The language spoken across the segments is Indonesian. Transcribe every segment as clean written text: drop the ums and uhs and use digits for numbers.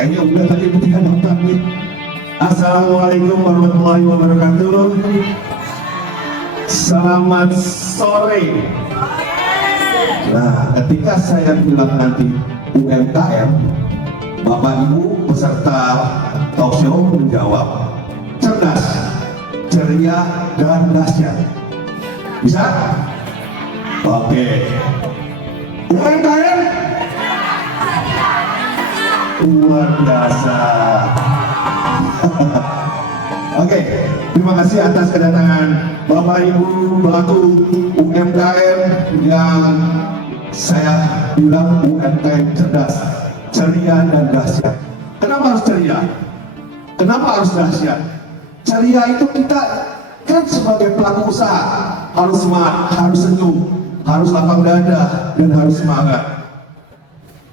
Kayaknya udah tadi bertiga nonton nih. Assalamualaikum warahmatullahi wabarakatuh. Selamat sore. Nah, ketika saya bilang nanti UMKM, Bapak Ibu peserta talk show menjawab cerdas, ceria, dan dahsyat. Bisa? Oke. UMKM luar biasa. Oke, terima kasih atas kedatangan Bapak Ibu pelaku UMKM yang saya bilang UMKM cerdas, ceria, dan dahsyat. Kenapa harus ceria? Kenapa harus dahsyat? Ceria itu kita kan sebagai pelaku usaha harus semangat, harus senyum, harus lapang dada, dan harus semangat.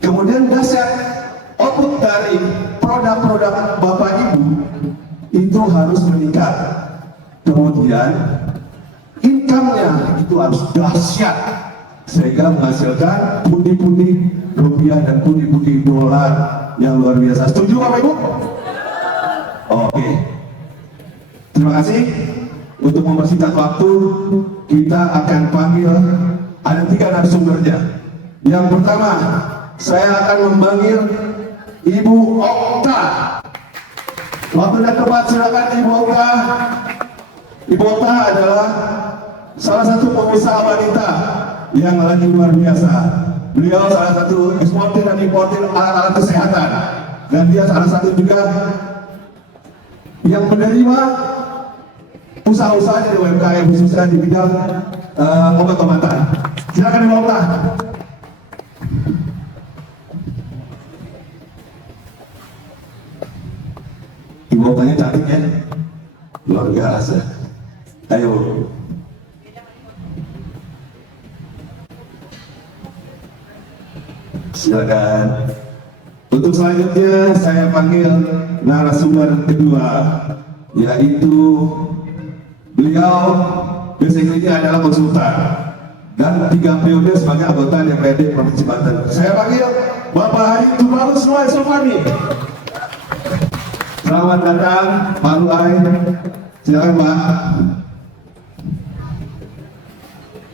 Kemudian dahsyat, output dari produk-produk Bapak Ibu itu harus meningkat. Kemudian income-nya itu harus dahsyat sehingga menghasilkan pundi-pundi rupiah dan pundi-pundi dolar yang luar biasa. Setuju Bapak Ibu? Oke. Terima kasih. Untuk mempersingkat waktu, kita akan panggil ada 3 narasumbernya. Yang pertama, saya akan memanggil Ibu Okta. Waktu dan tempat silakan Ibu Okta. Ibu Okta adalah salah satu pengusaha wanita yang lagi luar biasa. Beliau salah satu eksportir dan importir alat-alat kesehatan, dan dia salah satu juga yang menerima usaha-usahanya di UMKM khususnya di bidang obat-obatan. Silakan Ibu Okta. Ibu Oktanya cantik ya, luar biasa. Ayo. Silakan. Untuk selanjutnya saya panggil narasumber kedua, yaitu beliau basically adalah konsultan dan 3 periode sebagai anggota DPRD Provinsi Banten. Saya panggil Bapak Hari Tubalus Nuai Sofani. Selamat datang Pak Nuai. Silakan Pak.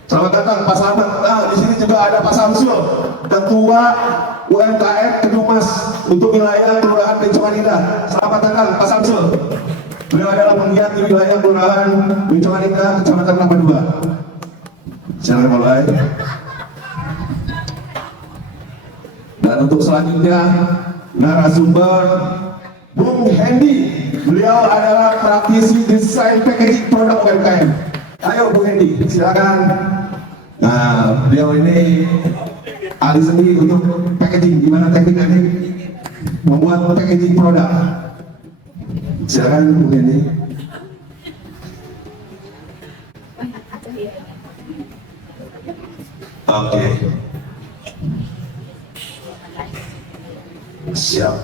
Selamat datang Pak Slamet. Nah, di sini juga ada Pak Samsul, Ketua UMKM Kedumas untuk wilayah Kelurahan Bencongan Indah. Selamat datang Pak Samsul. Beliau adalah penggiat di wilayah Kelurahan Bencongan Indah, Kecamatan Kelapa II. Silakan Pak Nuai. Dan untuk selanjutnya narasumber Bung Hendy. Beliau adalah praktisi desain packaging produk UMKM. Ayo Bung Hendy, silakan. Nah, beliau ini ahli seni untuk packaging, gimana teknik ini membuat packaging produk. Silakan Bung Hendy. Oke. Siap.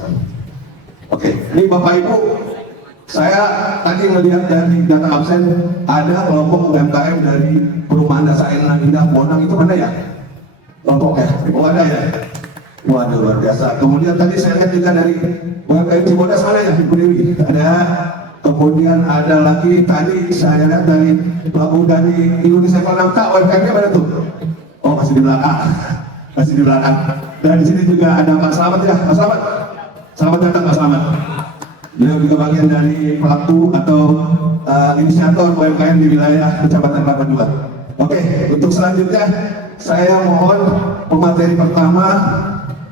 Oke, ini Bapak Ibu, saya tadi melihat dari data absen ada kelompok UMKM dari Perumahan Dasa Enang Indah Bonang, itu mana ya? Kelompok ya? Oh ada ya? Waduh luar biasa. Kemudian tadi saya lihat juga dari UMKM Cibodas, mana ya? Ibu Dewi ada. Kemudian ada lagi tadi saya lihat dari pelaku dari Indonesia Panamka, UMKM-nya mana tuh? Oh masih di belakang, masih di belakang. Dan di sini juga ada Pak Slamet ya, Pak Slamet. Selamat datang Pak Slamet. Beliau juga bagian dari pelaku atau inisiator UMKM di wilayah Kecamatan Kelapa II. Oke, untuk selanjutnya saya mohon pemateri pertama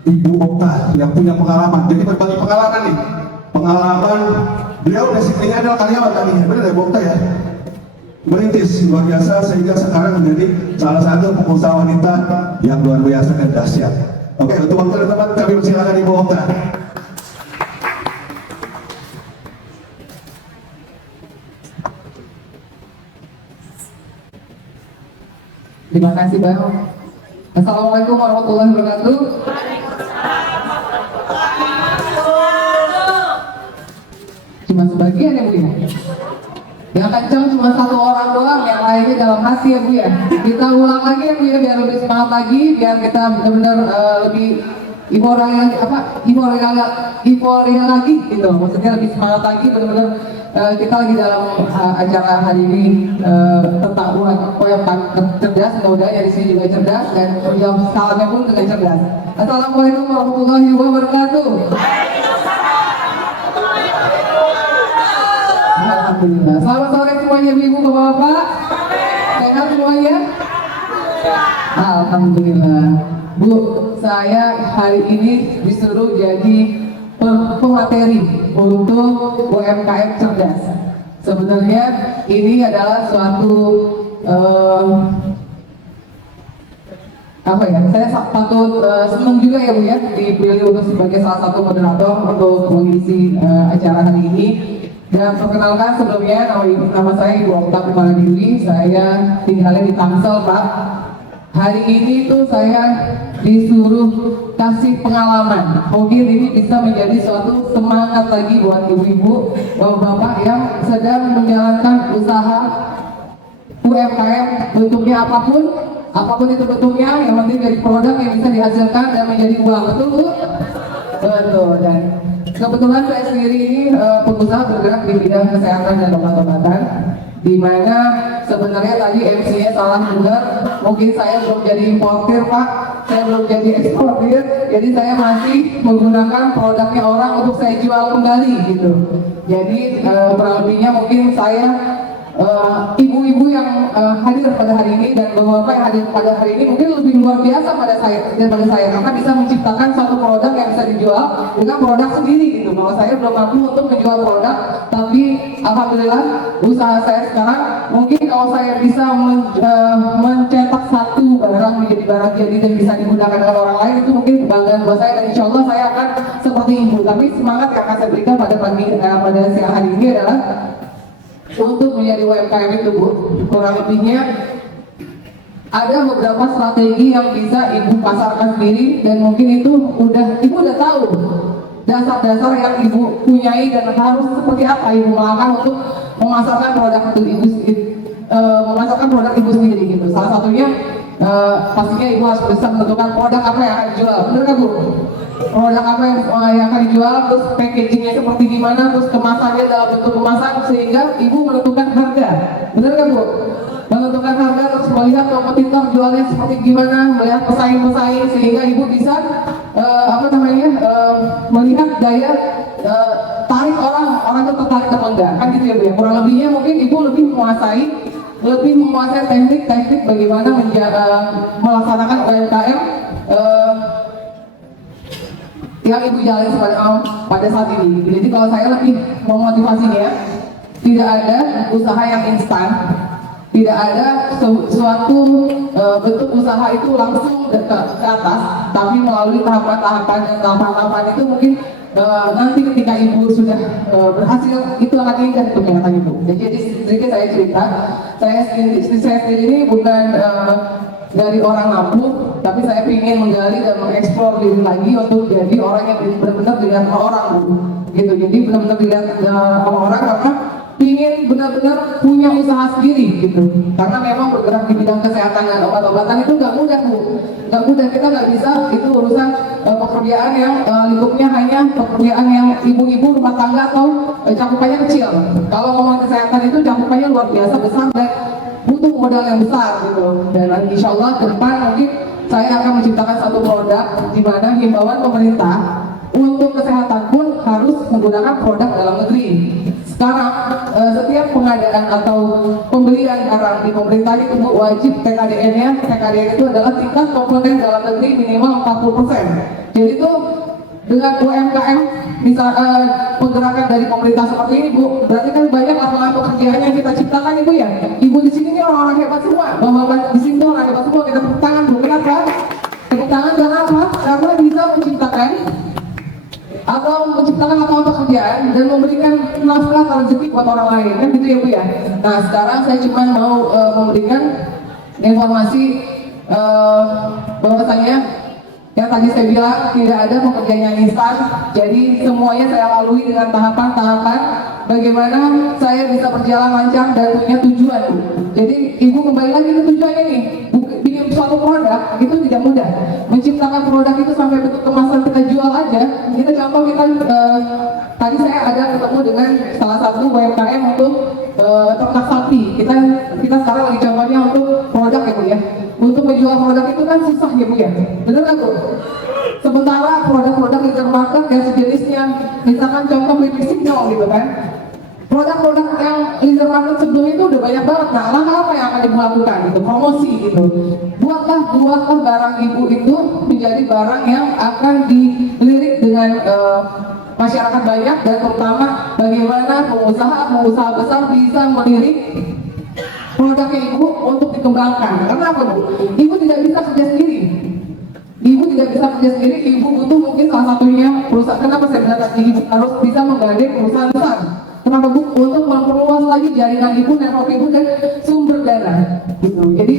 Ibu Okta yang punya pengalaman. Jadi berbagi pengalaman nih. Pengalaman beliau basicnya adalah karyawan tadi, benar ya Bu Okta ya? Merintis luar biasa sehingga sekarang menjadi salah satu pengusaha wanita yang luar biasa dan dahsyat. Oke, untuk waktu dan tempat kami persilakan Ibu Okta. Terima kasih Bang. Assalamualaikum warahmatullahi wabarakatuh. Cuma sebagian ya Bu ya. Yang kencang cuma 1 orang doang, yang lainnya dalam hati ya Bu ya. Kita ulang lagi ya Bu ya, biar lebih semangat lagi, biar kita benar-benar lebih euforia lagi gitu, maksudnya lebih semangat lagi, benar-benar kita lagi dalam acara hari ini tentang UMKM cerdas, mudah-mudahan di sini juga cerdas dan menjawab salamnya pun dengan cerdas. Assalamualaikum warahmatullahi wabarakatuh. Alhamdulillah. Selamat sore semuanya, ibu, bapak-bapak. Sehat semuanya? Alhamdulillah. Bu, saya hari ini disuruh jadi pemateri untuk UMKM cerdas. Sebenarnya ini adalah suatu saya patut senang juga ya Bu ya, dipilih untuk sebagai salah satu moderator untuk mengisi acara hari ini. Dan perkenalkan sebelumnya, nama saya Ibu Okta Kumaladili, saya tinggalnya di Tangsel Pak. Hari ini tuh saya disuruh kasih pengalaman, mungkin ini bisa menjadi suatu semangat lagi buat ibu-ibu, bapak-bapak yang sedang menjalankan usaha UMKM bentuknya apapun itu bentuknya, yang penting dari produk yang bisa dihasilkan dan menjadi uang, betul Bu? Betul. Dan kebetulan saya sendiri ini pengusaha bergerak di bidang kesehatan dan obat-obatan, di mana sebenarnya tadi MC-nya salah dengar, mungkin saya belum jadi importir Pak, saya belum jadi eksportir, jadi saya masih menggunakan produknya orang untuk saya jual kembali gitu. Jadi kurang lebihnya mungkin saya ibu-ibu yang hadir pada hari ini dan bapak-bapak yang hadir pada hari ini mungkin lebih luar biasa daripada saya karena bisa menciptakan suatu produk yang bisa dijual dengan produk sendiri gitu. Kalau saya belum mampu untuk menjual produk, tapi alhamdulillah usaha saya sekarang mungkin kalau saya bisa mencetak satu barang menjadi barang jadi dan bisa digunakan oleh orang lain, itu mungkin kebanggaan buat saya dan insya Allah saya akan seperti ibu. Tapi semangat yang akan saya berikan pada siang hari ini adalah untuk menjadi UMKM itu Bu, kurang lebihnya ada beberapa strategi yang bisa ibu pasarkan sendiri dan mungkin itu ibu udah tahu dasar-dasar yang ibu punyai dan harus seperti apa ibu melakukan untuk memasarkan produk ibu sendiri gitu. Salah satunya pastinya ibu harus bisa menentukan produk apa yang akan dijual, benar kan Bu? Produk apa yang akan dijual, terus packagingnya seperti gimana, terus kemasannya dalam bentuk kemasan sehingga ibu menentukan harga, benar kan Bu? Menentukan harga, terus melihat kompetitor jualnya seperti gimana, melihat pesaing-pesaing sehingga ibu bisa melihat daya tarik orang itu tertarik atau enggak, kan gitu ya Bu ya. Kurang lebihnya mungkin ibu lebih menguasai teknik-teknik bagaimana melaksanakan UMKM yang ibu jalani pada saat ini. Jadi kalau saya lebih memotivasinya, tidak ada usaha yang instan, tidak ada suatu bentuk usaha itu langsung ke atas, tapi melalui tahapan-tahapan dan tahapan-tahapan itu mungkin nanti ketika ibu sudah berhasil itu akan indah itu kelihatan ibu. Jadi sedikit saya cerita, saya sendiri ini bukan dari orang Lampung, tapi saya ingin menggali dan mengeksplor diri lagi untuk jadi orang yang benar-benar dilihat sama orang gitu. Jadi benar-benar dilihat sama orang karena ingin benar-benar punya usaha sendiri gitu. Karena memang bergerak di bidang kesehatan dan obat-obatan itu nggak mudah Bu, nggak mudah. Kita nggak bisa, itu urusan pekerjaan yang lingkupnya hanya pekerjaan yang ibu-ibu rumah tangga atau cakupannya kecil. Kalau ngomong kesehatan itu cakupannya luar biasa besar dan butuh modal yang besar gitu. Dan insya Allah ke depan mungkin saya akan menciptakan satu produk di mana himbauan pemerintah untuk kesehatan pun harus menggunakan produk dalam negeri. Sekarang setiap pengadaan atau pembelian barang di pemerintah itu wajib TKDN-nya. TKDN itu adalah tingkat komponen dalam negeri minimal 40%. Jadi itu dengan UMKM bisa penggerakan dari pemerintah seperti ini Bu, berarti kan banyak lapangan pekerjaan yang kita ciptakan Ibu ya. Ibu di sini orang-orang hebat semua, bapak-bapak di sini orang hebat semua. Kita tepuk tangan Bu, kenapa? Tepuk tangan karena apa? Karena bisa menciptakan lapangan pekerjaan dan memberikan nafkah atau rezeki buat orang lain, kan gitu ya Bu ya. Nah sekarang saya cuma mau memberikan informasi bahwasanya yang tadi saya bilang tidak ada pekerjaan yang instan, jadi semuanya saya lalui dengan tahapan-tahapan bagaimana saya bisa berjalan lancar dan punya tujuan Bu. Jadi ibu kembali lagi ke tujuannya nih, bikin suatu produk itu tidak mudah. Menciptakan produk itu sampai bentuk kemasan kan tadi saya ada ketemu dengan salah satu UMKM untuk ternak sapi. Kita sekarang lagi contohnya untuk produk ya Bu ya. Untuk menjual produk itu kan susah ya Bu ya. Benar nggak Bu? Sementara produk-produk leader market dan sejenisnya, misalkan contoh Baby Signal gitu kan. Produk-produk yang leader market sebelum itu udah banyak banget. Nah, langkah apa yang akan ibu lakukan gitu? Promosi gitu. Buatlah barang ibu itu menjadi barang yang akan dilirik dengan masyarakat banyak, dan terutama bagaimana pengusaha besar bisa melirik produknya ibu untuk dikembangkan. Karena apa Bu? Ibu tidak bisa kerja sendiri. Ibu tidak bisa kerja sendiri, ibu butuh mungkin salah satunya perusahaan. Kenapa saya bilang tadi ibu harus bisa menggandeng perusahaan besar? Kenapa Bu? Untuk memperluas lagi jaringan ibu, network ibu, dan sumber dana. Gitu. Jadi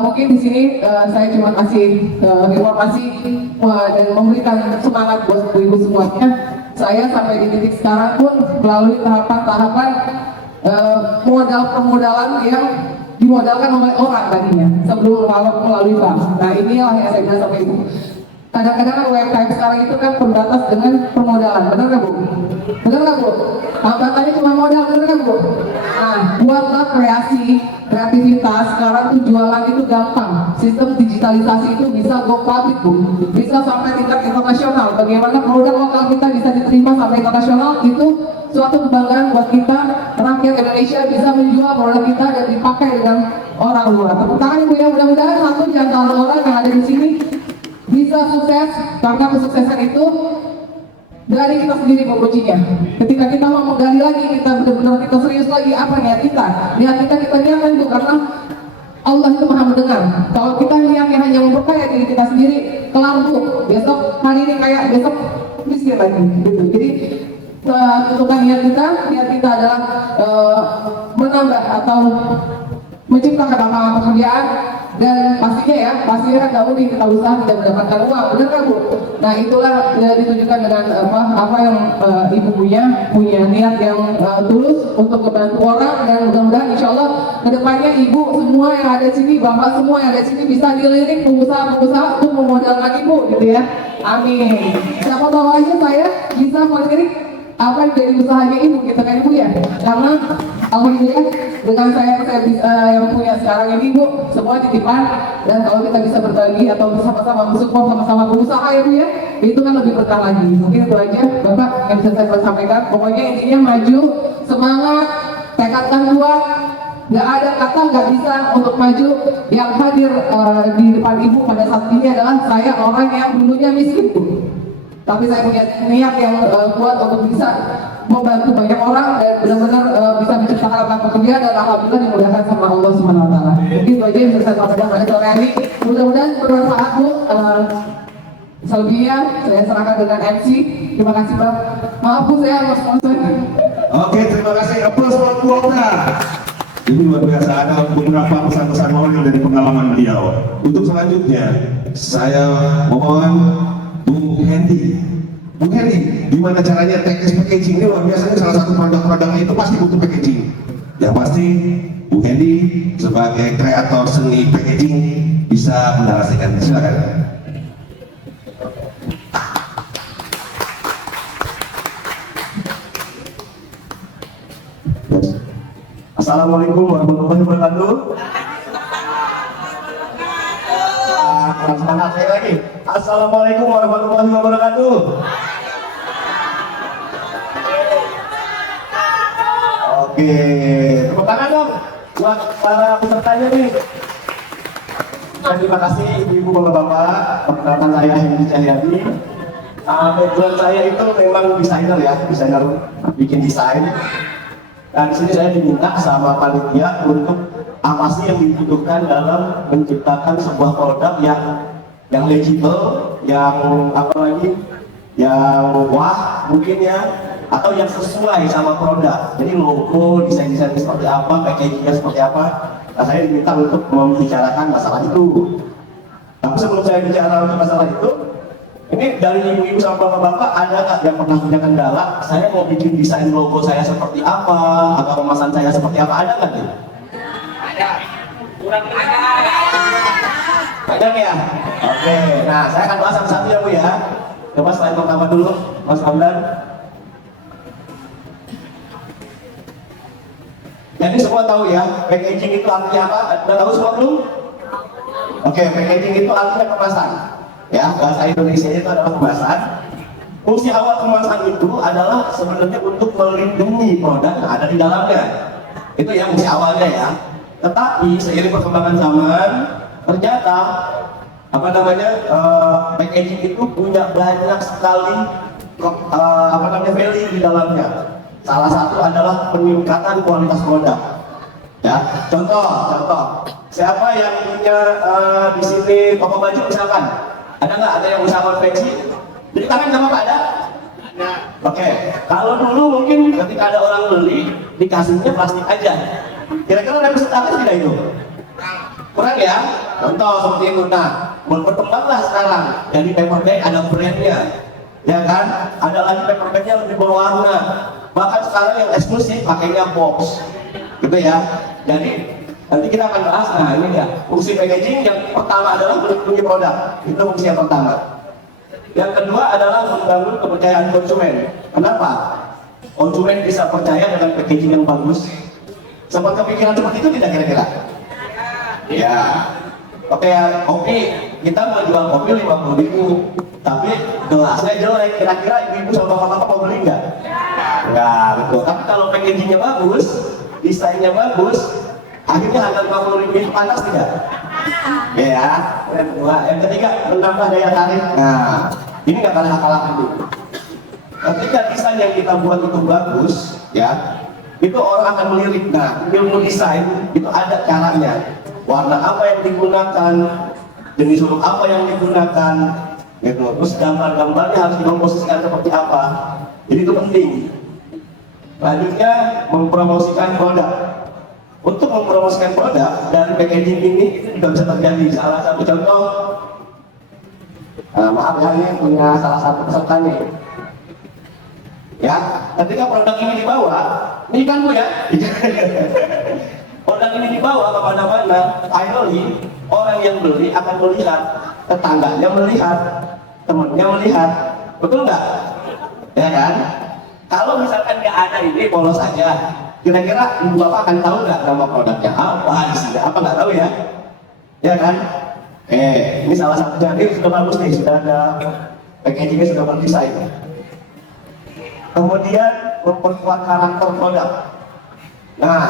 mungkin di sini saya cuma kasih informasi dan memberikan semangat buat ibu semuanya. Saya sampai di titik sekarang pun melalui tahapan-tahapan modal permodalan yang dimodalkan oleh orang tadinya sebelum melalui bank. Nah, inilah yang saya bilang sama ibu. Kadang-kadang kan UMKM sekarang itu kan terbatas dengan permodalan, benar nggak Bu? Benar nggak Bu? Hambatannya cuma modal, benar nggak Bu? Nah, buatlah kreativitas. Sekarang tuh jualan itu gampang. Sistem digitalisasi itu bisa go public Bu, bisa sampai tingkat internasional. Bagaimana produk lokal kita bisa diterima sampai internasional, itu suatu kebanggaan buat kita. Rakyat Indonesia bisa menjual produk kita dan dipakai dengan orang luar. Tepuk tangan Ibu ya. Mudah-mudahan satu di antara orang yang ada di sini bisa sukses, karena kesuksesan itu dari kita sendiri Bu kuncinya. Ketika kita mau menggali lagi, kita benar-benar kita serius lagi apa niat kita. Niat kita niatkan itu karena Allah itu maha mendengar. Kalau kita niatnya hanya memperkaya diri kita sendiri, kelar Bu. Besok hari ini kayak besok miskin lagi. Gitu. Jadi tentukan niat kita adalah menambah atau menciptakan lapangan pekerjaan, dan pastinya kan nggak mungkin kita usaha tidak mendapatkan uang, benar kan Bu? Nah, itulah ditunjukkan dengan apa yang ibu punya niat yang tulus untuk membantu orang, dan mudah-mudahan insya Allah kedepannya ibu semua yang ada di sini, bapak semua yang ada di sini bisa dilirik pengusaha-pengusaha untuk memodalkan ibu, gitu ya. Amin. Siapa tahu aja saya bisa melirik apa yang dari usahanya ibu, gitu kan Ibu ya? Karena alhamdulillah dengan saya yang punya sekarang ini Bu, semua titipan, dan kalau kita bisa berbagi atau bersama-sama mensupport sama-sama pengusaha ya Bu ya, itu kan lebih berkah lagi. Mungkin itu aja Bapak yang bisa saya sampaikan. Pokoknya intinya maju, semangat, tekadkan kuat. Nggak ada kata nggak bisa untuk maju. Yang hadir di depan ibu pada saat ini adalah saya orang yang dulunya miskin Bu, tapi saya punya niat yang kuat untuk bisa membantu banyak orang dan benar-benar bisa menciptakan lapangan pekerjaan, dan alhamdulillah dimudahkan sama Allah Subhanahu Wa Taala. Jadi itu aja yang bisa saya sampaikan pada sore hari. Mudah-mudahan bermanfaat Bu. Selebihnya saya serahkan dengan MC. Terima kasih Bang. Maaf Bu, saya harus sponsor. Oke, terima kasih. Aplaus buat Bu Okta. Ini luar biasa, ada beberapa pesan-pesan moral dari pengalaman beliau. Untuk selanjutnya, saya mohon Bung Hendy. Bung Hendy, gimana caranya teknis packaging ini? Luar biasa, salah satu produk-produknya itu pasti butuh packaging. Yang pasti Bung Hendy sebagai kreator seni packaging bisa menarasikan. Silakan. Assalamualaikum warahmatullahi wabarakatuh. Semangat saya lagi. Assalamualaikum warahmatullahi wabarakatuh. Oke, tepuk tangan dong buat para pesertanya nih. Dan terima kasih ibu-ibu bapak-bapak. Perkenalkan saya Hendy Cahyadi. Background saya itu memang desainer ya, desainer bikin desain. Dan di sini saya diminta sama panitia untuk apa sih yang dibutuhkan dalam menciptakan sebuah produk yang legible, yang apa lagi, yang wah mungkin ya, atau yang sesuai sama produk. Jadi logo, desain-desain seperti apa, packagingnya seperti apa. Nah, saya diminta untuk membicarakan masalah itu. Tapi sebelum saya bicara untuk masalah itu, ini dari ibu-ibu sama bapak-bapak ada nggak yang pernah punya kendala? Saya mau bikin desain logo saya seperti apa, atau kemasan saya seperti apa, ada nggak nih? Ada. Kurang ada. Ada ya? Oke. Nah, saya akan bahas satu-satu ya Bu ya. Coba slide pertama dulu, Mas Ramdan. Jadi semua tahu ya, packaging itu artinya apa? Udah tahu semua belum? Oke, packaging itu artinya kemasan. Ya, bahasa Indonesia itu adalah kemasan. Fungsi awal kemasan itu adalah sebenarnya untuk melindungi produk yang ada di dalamnya. Itu yang fungsi awalnya ya. Tetapi seiring perkembangan zaman, ternyata packaging itu punya banyak sekali value di dalamnya. Salah satu adalah peningkatan kualitas produk. Ya, contoh. Siapa yang punya di sini toko baju misalkan? Ada nggak? Ada yang usaha konveksi? Jadi tangan nggak apa ada? Oke. Kalau dulu mungkin ketika ada orang beli dikasihnya plastik aja. Kira-kira representatif tidak itu? Kurang ya? Contoh seperti itu. Nah, berkembanglah sekarang. Jadi paper bag ada brandnya, ya kan? Ada lagi paper bagnya lebih berwarna. Bahkan sekarang yang eksklusif pakainya box, gitu ya. Jadi nanti kita akan bahas. Nah ini ya fungsi packaging yang pertama adalah melindungi produk. Itu fungsi yang pertama. Yang kedua adalah membangun kepercayaan konsumen. Kenapa? Konsumen bisa percaya dengan packaging yang bagus. Sempat kepikiran seperti itu tidak kira-kira? Ya. Oke ya, kopi kita mau jual kopi 50.000, tapi gelasnya jelek. Kira-kira ibu-ibu sama bapak-bapak mau beli nggak? Nggak, betul. Tapi kalau packagingnya bagus, desainnya bagus, akhirnya harga 50.000 itu panas tidak? Ya. Yang kedua, yang ketiga menambah daya tarik. Nah, ini nggak kalah itu. Ketika desain yang kita buat itu bagus, ya, itu orang akan melirik. Nah, ilmu desain itu ada caranya. Warna apa yang digunakan, jenis huruf apa yang digunakan, gitu. Terus gambar-gambarnya harus dikomposisikan seperti apa. Jadi itu penting. Selanjutnya mempromosikan produk. Untuk mempromosikan produk dari packaging ini itu juga bisa terjadi. Salah satu contoh, maaf ya, ini punya salah satu pesertanya. Ya, ketika produk ini dibawa, ini kan Bu ya. Produk ini dibawa kemana-mana, finally orang yang beli akan melihat, tetangganya melihat, temannya melihat, betul nggak? Ya kan? Kalau misalkan nggak ada ini polos saja, kira-kira ibu bapak akan tahu nggak nama produknya apa, isinya apa, nggak tahu ya? Ya kan? Ini salah satunya, ini sudah bagus nih, sudah ada packagingnya, sudah berdesain. Kemudian memperkuat karakter produk. Nah,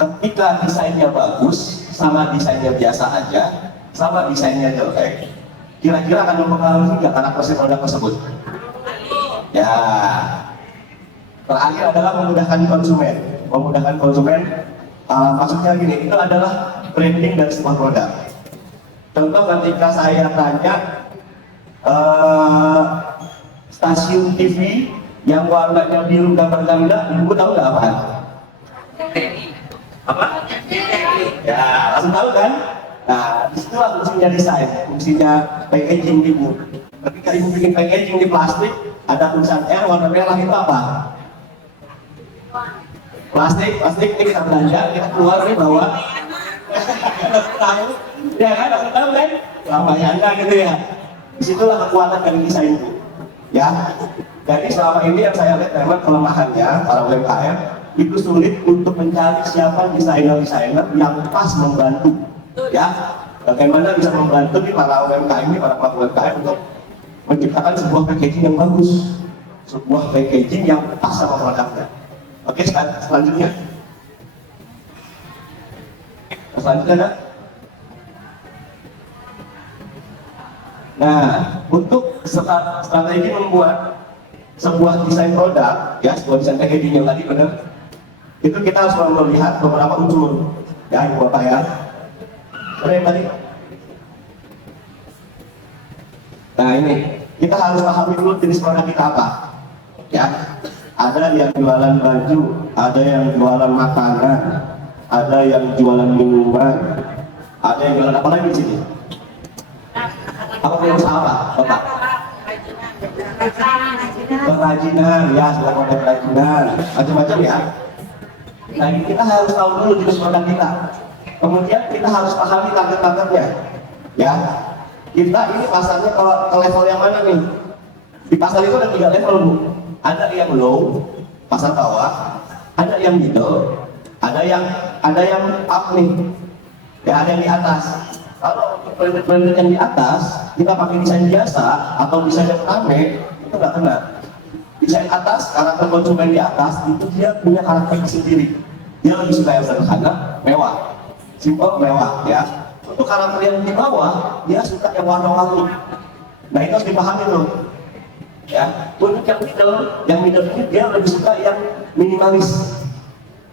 ketika desainnya bagus, sama desainnya biasa aja, sama desainnya jelek, kira-kira akan mempengaruhi nggak karakter si produk tersebut? Ya, terakhir adalah memudahkan konsumen. Memudahkan konsumen, maksudnya gini, itu adalah branding dari sebuah produk. Contoh ketika saya tanya stasiun TV yang warnanya biru gambar ganda, ibu tahu nggak apaan? Apa? Ya, langsung tahu kan? Nah, disitulah fungsinya desain, fungsinya packaging ibu. Ketika ibu bikin packaging di plastik, ada tulisan R warna merah itu apa? Plastik ini kita belanja, kita keluar nih bawa. Tahu? Ya kan, langsung tahu kan? Lambayanda gitu ya. Disitulah kekuatan dari desain itu. Ya, jadi selama ini yang saya lihat memang kelemahannya para UMKM itu sulit untuk mencari siapa desainer-desainer yang pas membantu. Ya, bagaimana bisa membantu nih para UMKM ini, para pelaku UMKM untuk menciptakan sebuah packaging yang bagus, sebuah packaging yang pas sama produknya. Oke, selanjutnya. Selanjutnya. Nah, untuk strategi membuat sebuah desain produk, ya, sebuah desain packaging yang tadi benar, itu kita harus melihat beberapa unsur, ya, ibu bapak ya. Ada yang tadi? Nah ini, kita harus pahami dulu jenis produk kita apa, ya. Ada yang jualan baju, ada yang jualan makanan, ada yang jualan minuman, ada yang jualan apa lagi di sini? Apa punya usaha apa, bapak? Kerajinan, ya, sudah produk kerajinan, macam-macam ya. Nah, kita harus tahu dulu jenis produk kita. Kemudian kita harus pahami target-targetnya. Ya, kita ini pasarnya ke level yang mana nih? Di pasar itu ada 3 level, Bu. Ada yang low, pasar bawah, ada yang middle, ada yang up nih. Ya, ada yang di atas. Kalau untuk branded yang di atas, kita pakai desain biasa atau desain yang rame, itu nggak kena. Desain atas, karakter konsumen di atas, itu dia punya karakter sendiri. Dia lebih suka yang sederhana, mewah. Simple, mewah, ya. Untuk karakter yang di bawah, dia suka yang warna-warni. Nah, itu harus dipahami loh. Ya, untuk yang middle ini dia lebih suka yang minimalis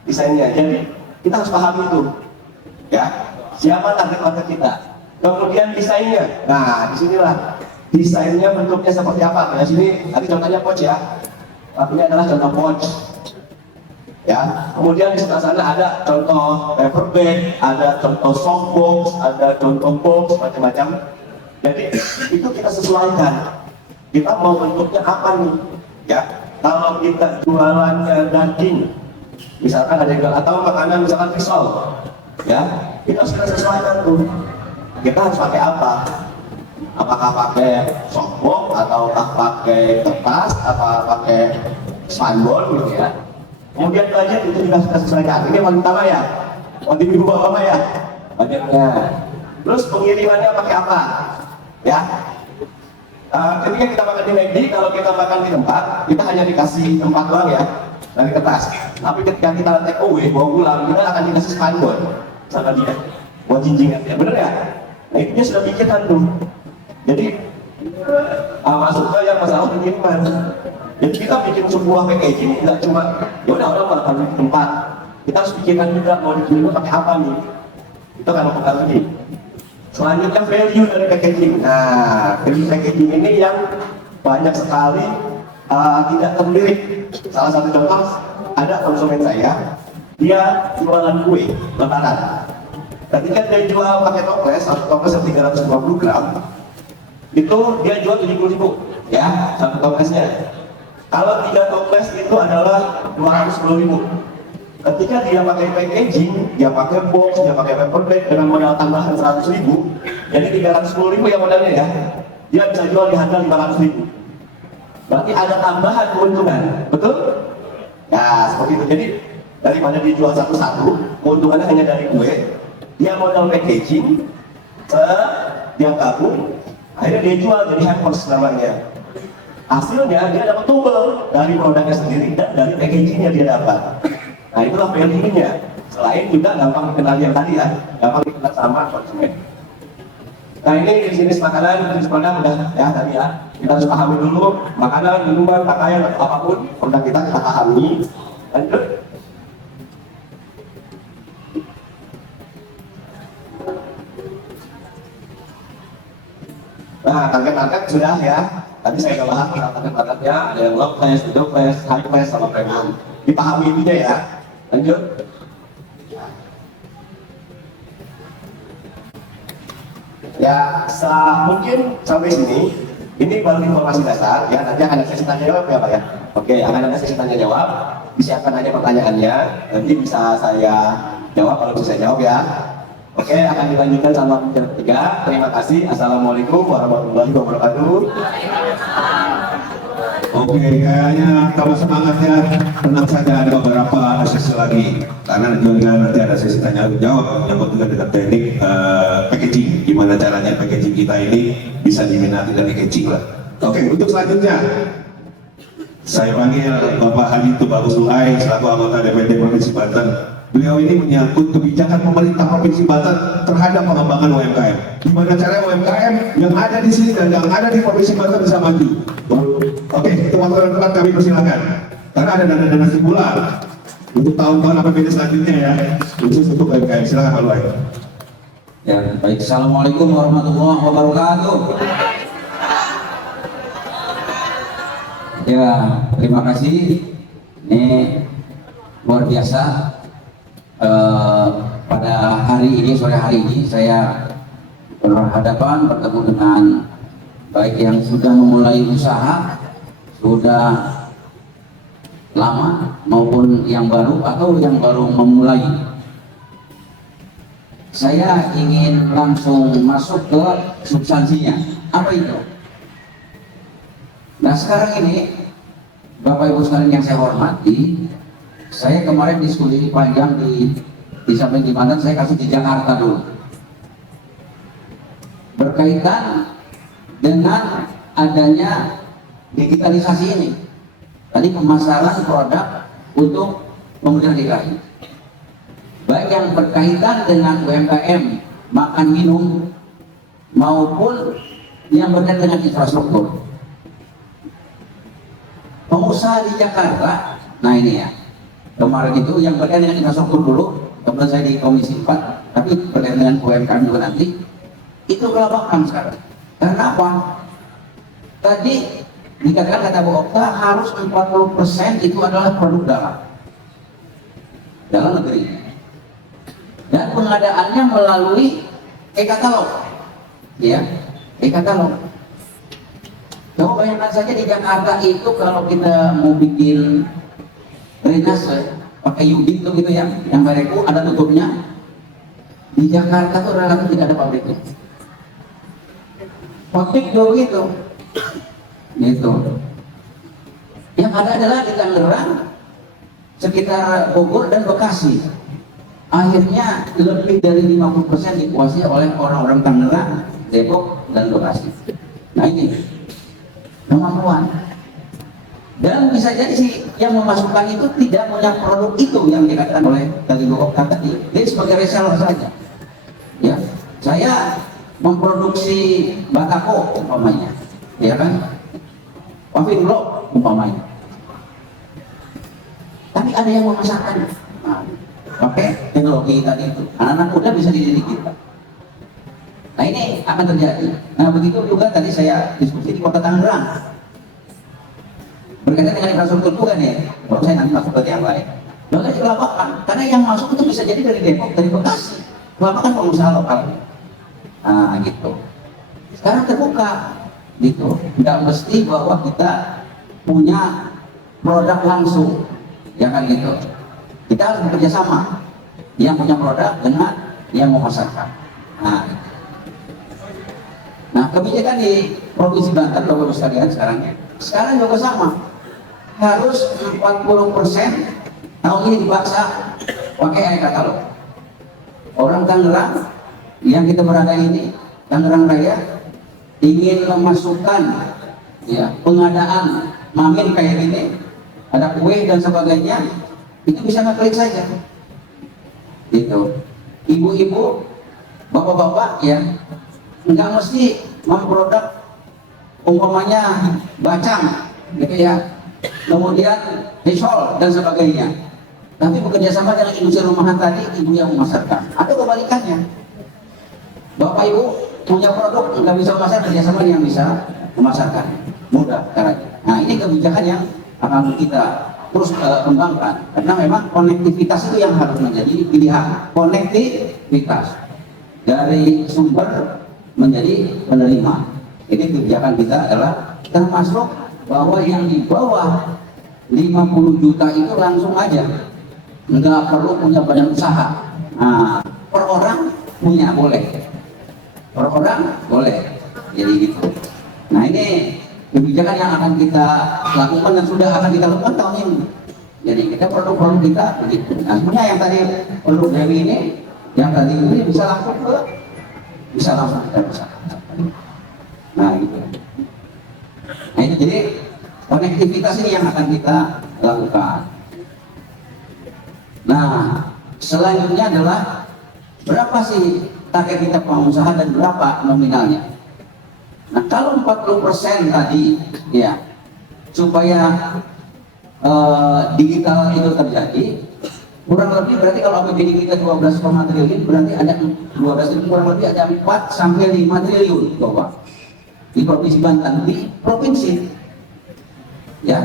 desainnya. Jadi kita harus pahami itu. Ya, siapa target market kita. Kemudian desainnya. Nah, disinilah desainnya bentuknya seperti apa. Nah, sini tadi contohnya pouch ya. Ini adalah contoh pouch. Ya, kemudian di sebelah sana ada contoh paper bag, ada contoh softbox, ada contoh box, macam-macam. Jadi itu kita sesuaikan. Kita mau bentuknya apa nih? Ya, kalau kita jualannya daging, misalkan ada yang atau makanan misalkan pisau, ya, itu harus kita sesuaikan tuh. Kita harus pakai apa? Apakah pakai softbox ataukah pakai kertas, apa pakai spanduk gitu ya? Kemudian budget itu juga kita sesuaikan. Ini yang pertama ya, motif ibu bapak ya, budgetnya. Terus pengirimannya pakai apa? Ya. Ketika kita makan di McD, kalau kita makan di tempat, kita hanya dikasih tempat doang ya, dari kertas. Tapi ketika kita take away, bawa pulang, kita akan dikasih spanduk sama dia, buat jinjingan ya, bener ya? Nah itu dia sudah pikirkan tuh. Jadi masuk ke yang masalah pengiriman. Jadi kita bikin sebuah packaging nggak cuma ya udah orang makan di tempat. Kita harus pikirkan juga mau dikirim pakai apa nih. Itu kan mempengaruhi. Selanjutnya value dari packaging. Nah, value packaging ini yang banyak sekali tidak terlirik. Salah satu contoh ada konsumen saya, dia jualan kue lebaran. Ketika dia jual pakai toples, satu toples yang 350 gram, itu dia jual 70.000 ya satu toplesnya. Kalau 3 toples itu adalah 210.000. Ketika dia pakai packaging, dia pakai box, dia pakai paper bag dengan modal tambahan 100.000, jadi 310.000 ya modalnya ya, dia bisa jual di harga 500.000. Berarti ada tambahan keuntungan, betul? Ya seperti itu. Jadi daripada dijual satu-satu, keuntungannya hanya dari kue, dia modal packaging, dia gabung, akhirnya dia jual jadi hampers namanya. Hasilnya dia dapat double dari produknya sendiri dan dari packagingnya dia dapat. Nah itulah value-nya. Selain juga gampang dikenal yang tadi ya, gampang dikenal sama konsumen. Nah ini jenis makanan, jenis produk udah ya tadi ya. Kita harus pahami dulu makanan, minuman, pakaian atau apapun produk kita pahami. Lanjut. Nah target sudah ya. Tadi saya udah bahas target-targetnya, ada yang low class, middle class, high class, sama premium. Dipahami intinya ya. Lanjut. Ya, mungkin sampai sini. Ini baru informasi dasar. Ya, nanti akan ada sesi tanya jawab ya, Pak ya. Oke, akan ada sesi tanya jawab. Disiapkan aja pertanyaannya. Nanti bisa saya jawab kalau bisa saya jawab ya. Oke, akan dilanjutkan sama pembicara ketiga. Terima kasih. Assalamualaikum warahmatullahi wabarakatuh. Oke, kayaknya tambah semangat ya. Tenang saja, ada beberapa sesi lagi. Karena juga nanti ada sesi tanya jawab yang juga dengan teknik packaging. Gimana caranya packaging kita ini bisa diminati dan packaging lah. Oke, untuk selanjutnya saya panggil Bapak Hadi Tubagus Luhai selaku anggota DPD Provinsi Banten. Beliau ini menyangkut kebijakan pemerintah Provinsi Banten terhadap pengembangan UMKM. Gimana caranya UMKM yang ada di sini dan yang ada di Provinsi Banten bisa maju. Oke, teman-teman kami persilakan. Karena ada dana-dana stimulan untuk tahun-tahun APBD selanjutnya ya, khusus untuk UMKM. Silakan Pak Luhai. Ya, baik. Assalamualaikum warahmatullahi wabarakatuh. Ya, terima kasih. Ini luar biasa. Pada hari ini, sore hari ini saya berhadapan bertemu dengan baik yang sudah memulai usaha, sudah lama maupun yang baru atau yang baru memulai. Saya ingin langsung masuk ke substansinya. Apa itu? Nah sekarang ini, Bapak Ibu sekalian yang saya hormati, saya kemarin diskusi panjang di samping di Banten, saya kasih di Jakarta dulu. Berkaitan dengan adanya digitalisasi ini. Tadi pemasaran produk untuk pemerintah DKI. Baik yang berkaitan dengan UMKM, makan minum, maupun yang berkaitan dengan infrastruktur. Pengusaha di Jakarta, nah ini ya, kemarin itu yang berkaitan dengan infrastruktur dulu, kemudian saya di Komisi 4, tapi berkaitan dengan UMKM juga nanti, itu kelabakan sekarang. Karena apa? Tadi dikatakan kata Bu Okta harus 40% itu adalah produk dalam negeri. Dan pengadaannya melalui e-katalog, ya, e-katalog. Coba bayangkan saja di Jakarta itu kalau kita mau bikin drainase pakai Yubit tuh gitu ya, yang Bareku ada tutupnya. Di Jakarta tuh relatif tidak ada pabriknya. Pabrik juga gitu. Gitu. Yang ada adalah di Tangerang, sekitar Bogor dan Bekasi. Akhirnya lebih dari 50% dikuasai oleh orang-orang Tangerang, Depok, dan Bekasi. Nah ini kemampuan. Dan bisa jadi sih yang memasukkan itu tidak punya produk itu yang dikatakan oleh tadi Bu Okta tadi. Jadi sebagai reseller saja. Ya, saya memproduksi batako umpamanya, ya kan? Paving block umpamanya. Tapi ada yang memasarkan, nah, pakai teknologi tadi itu. Anak-anak muda bisa dididik kita. Nah ini akan terjadi. Nah begitu juga tadi saya diskusi di Kota Tangerang berkaitan dengan infrastruktur juga nih. Kalau saya nanti masuk ke yang lain, bahkan di Kelabakan, karena yang masuk itu bisa jadi dari Depok, dari Bekasi. Kelabakan pengusaha lokal. Nah gitu. Sekarang terbuka, gitu. Nggak mesti bahwa kita punya produk langsung, ya kan gitu. Kita harus bekerja sama, yang punya produk dengan yang memasarkan. Nah, kebijakan di Provinsi Banten, Bapak Ibu sekalian sekarang juga sama. Harus 40% tahun ini dipaksa pakai e-katalog. Orang Tangerang yang kita berada ini, Tangerang Raya, ingin memasukkan ya pengadaan mamin kayak gini, ada kue dan sebagainya, itu bisa ngeklik saja. Gitu. Ibu-ibu, bapak-bapak ya, nggak mesti memproduk umpamanya bacang, gitu ya. Kemudian risol dan sebagainya. Tapi bekerja sama dengan industri rumahan tadi, ibu yang memasarkan. Ada kebalikannya. Bapak ibu punya produk nggak bisa memasarkan, kerjasama yang bisa memasarkan. Mudah caranya. Nah ini kebijakan yang akan kita terus kembangkan. Karena memang konektivitas itu yang harus menjadi pilihan. Konektivitas dari sumber menjadi penerima. Jadi kebijakan kita adalah termasuk bahwa yang di bawah 50 juta itu langsung aja, nggak perlu punya badan usaha. Nah, per orang punya boleh, per orang boleh, jadi gitu. Nah ini kebijakan yang akan kita lakukan dan sudah akan kita lakukan tahun ini. Jadi kita produk-produk kita begitu. Nah sebenarnya yang tadi produk Dewi ini, yang tadi ini bisa langsung kita bisa. Nah gitu. Nah itu jadi konektivitas ini yang akan kita lakukan. Nah selanjutnya adalah berapa sih target kita pengusaha dan berapa nominalnya. Nah kalau 40% tadi ya supaya digital itu terjadi, kurang lebih berarti kalau APBD kita 12,5 triliun berarti ada 12 triliun, kurang lebih ada 4 sampai 5 triliun Bapak di Provinsi Banten, di provinsi ya,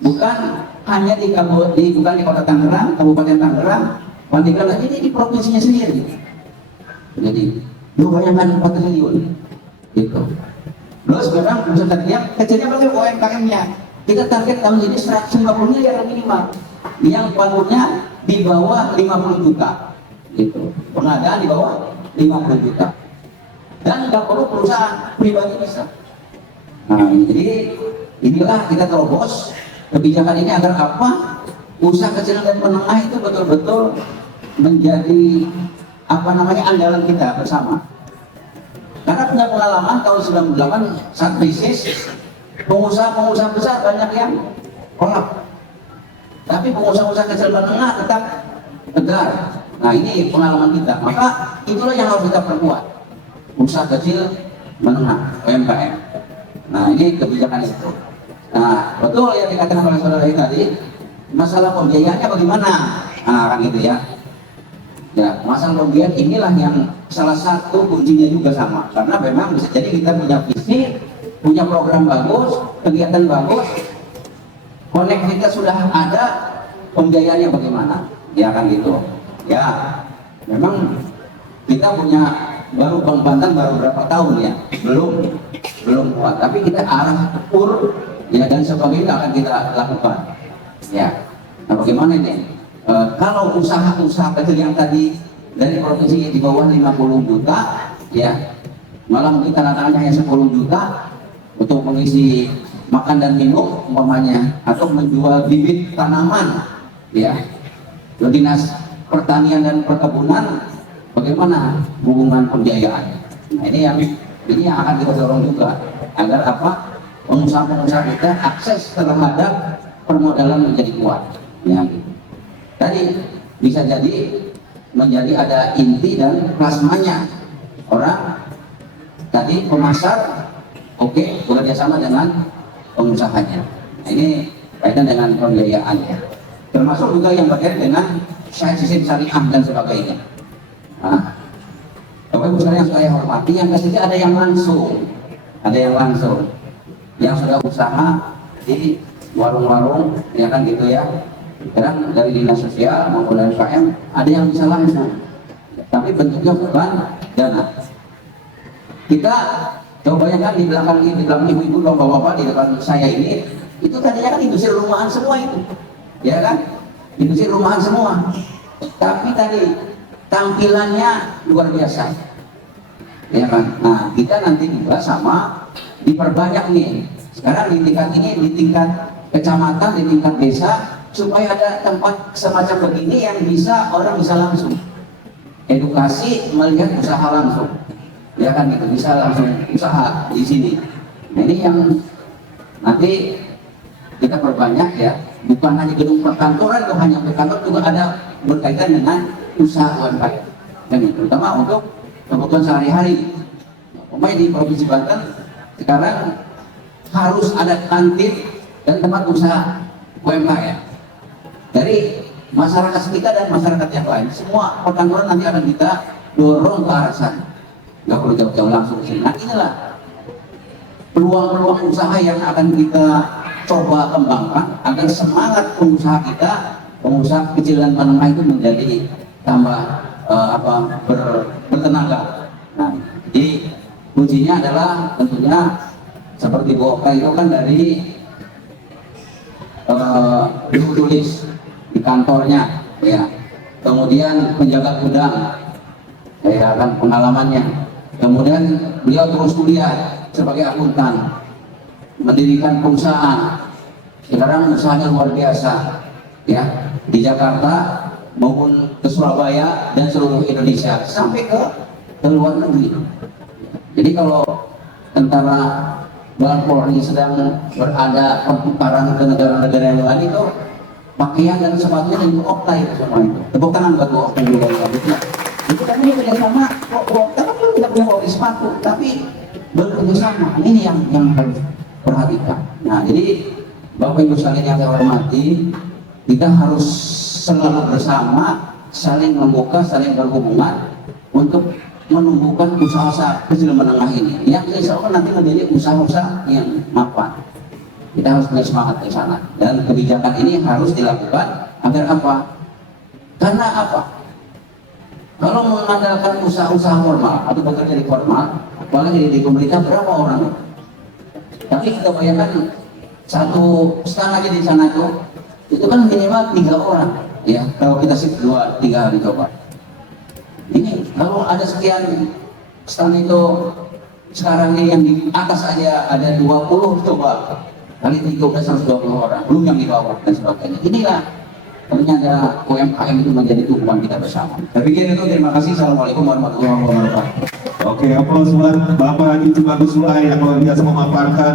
bukan hanya bukan di Kota Tangerang, Kabupaten Tangerang, Pandeglang, ini di provinsinya sendiri. Jadi lu bayangkan 4 triliun gitu. Terus memang yang kecilnya berarti UMKM-nya kita target tahun ini 150 miliar minimal, yang bangunnya di bawah 50 juta gitu, pengadaan di bawah 50 juta dan nggak perlu perusahaan pribadi bisa. Nah, jadi inilah kita terobos kebijakan ini agar apa? Usaha kecil dan menengah itu betul-betul menjadi apa namanya andalan kita bersama. Karena punya pengalaman tahun 98 saat krisis, pengusaha-pengusaha besar banyak yang kolap. Tapi pengusaha-pengusaha kecil dan menengah tetap tegar. Nah, ini pengalaman kita. Maka itulah yang harus kita perkuat. Usaha kecil menengah, UMKM. Nah, ini kebijakan itu. Nah, betul yang dikatakan oleh saudara tadi, masalah pembiayaannya bagaimana? Nah, kan gitu ya. Ya, masalah pembiayaan inilah yang salah satu kuncinya juga sama. Karena memang bisa jadi kita punya visi, punya program bagus, kegiatan bagus, konektivitas sudah ada, pembiayaannya bagaimana? Ya kan gitu. Ya, memang kita punya baru Bank Banten baru berapa tahun ya, belum kuat. Tapi kita arah pur ya dan sebagainya akan kita lakukan. Ya, nah bagaimana ini? Kalau usaha-usaha kecil yang tadi dari provinsi di bawah 50 juta, ya malah mungkin tantangannya hanya 10 juta untuk mengisi makan dan minum umpamanya, atau menjual bibit tanaman, ya ke dinas pertanian dan perkebunan, bagaimana hubungan pembiayaan? Nah, ini yang akan kita dorong juga agar apa? Pengusaha-pengusaha kita akses terhadap permodalan menjadi kuat. Ya, gitu. Tadi bisa jadi menjadi ada inti dan plasmanya. Orang tadi pemasar oke, bekerja sama dengan pengusahanya. Nah, ini kaitan dengan pembiayaan ya. Termasuk juga yang berkaitan dengan sistem syariah dan sebagainya. Nah, Bapak Ibu sekalian yang saya hormati, yang ketiga ada yang langsung, yang sudah usaha di warung-warung, ya kan gitu ya. Sekarang dari dinas sosial maupun dari UMKM ada yang bisa langsung, tapi bentuknya bukan dana. Kita coba bayangkan di belakang ini, di belakang ibu-ibu, bapak-bapak di depan saya ini, itu tadinya kan industri rumahan semua itu, ya kan? Industri rumahan semua. Tapi tadi tampilannya luar biasa, ya kan? Nah, kita nanti juga sama diperbanyak nih. Sekarang di tingkat ini, di tingkat kecamatan, di tingkat desa, supaya ada tempat semacam begini yang bisa orang bisa langsung edukasi melihat usaha langsung, ya kan gitu, bisa langsung usaha di sini. Nah, ini yang nanti kita perbanyak ya, bukan hanya gedung perkantoran atau hanya kantor, juga ada berkaitan dengan usaha UMKM, dan terutama untuk kebutuhan sehari-hari. Pemain di Provinsi Banten sekarang harus ada kantin dan tempat usaha UMKM. Dari masyarakat kita dan masyarakat yang lain, semua perkantoran nanti akan kita dorong ke arah sana. Nggak perlu jauh-jauh langsung ke sini. Nah, inilah peluang-peluang usaha yang akan kita coba kembangkan agar semangat pengusaha kita, pengusaha kecil dan menengah itu menjadi tambah bertenaga. Nah, jadi kuncinya adalah tentunya seperti Bu Oka itu kan dari tulis di kantornya, ya. Kemudian penjaga gudang, saya akan pengalamannya. Kemudian beliau terus kuliah sebagai akuntan, mendirikan perusahaan. Sekarang usahanya luar biasa, ya, di Jakarta maupun ke Surabaya dan seluruh Indonesia sampai ke luar negeri. Jadi kalau tentara Polri sedang berada pertukaran ke negara-negara yang lain, itu pakaian dan sepatunya dari Bu Okta itu semua itu. Tepuk tangan buat Bu Okta juga ya. Itu kan ini kerjasama. Bu Okta kan tidak punya pabrik sepatu, tapi bekerjasama. Ini yang harus perhatikan. Nah, jadi Bapak Ibu sekalian yang saya hormati, kita harus selalu bersama, saling membuka, saling berhubungan untuk menumbuhkan usaha-usaha kecil menengah ini, yang insya Allah nanti menjadi usaha-usaha yang mapan. Kita harus punya semangat ke sana, dan kebijakan ini harus dilakukan agar apa? Karena apa? Kalau mengandalkan usaha-usaha formal atau bekerja di formal, apalagi di pemerintah, berapa orang? Tapi kita bayangkan satu stand aja di sana itu kan minimal 3 orang, ya. Kalau kita sih 2-3 hari coba. Ini kalau ada sekian stand itu Sekarang ini yang di atas aja ada 20 coba kali 13 120 orang, belum yang di bawah dan sebagainya. Inilah ternyata UMKM itu menjadi tumpuan kita bersama. Saya pikir itu, terima kasih. Assalamualaikum warahmatullahi wabarakatuh. Oke, aplaus buat Bapak Haji Bagus Sulai yang luar biasa memaparkan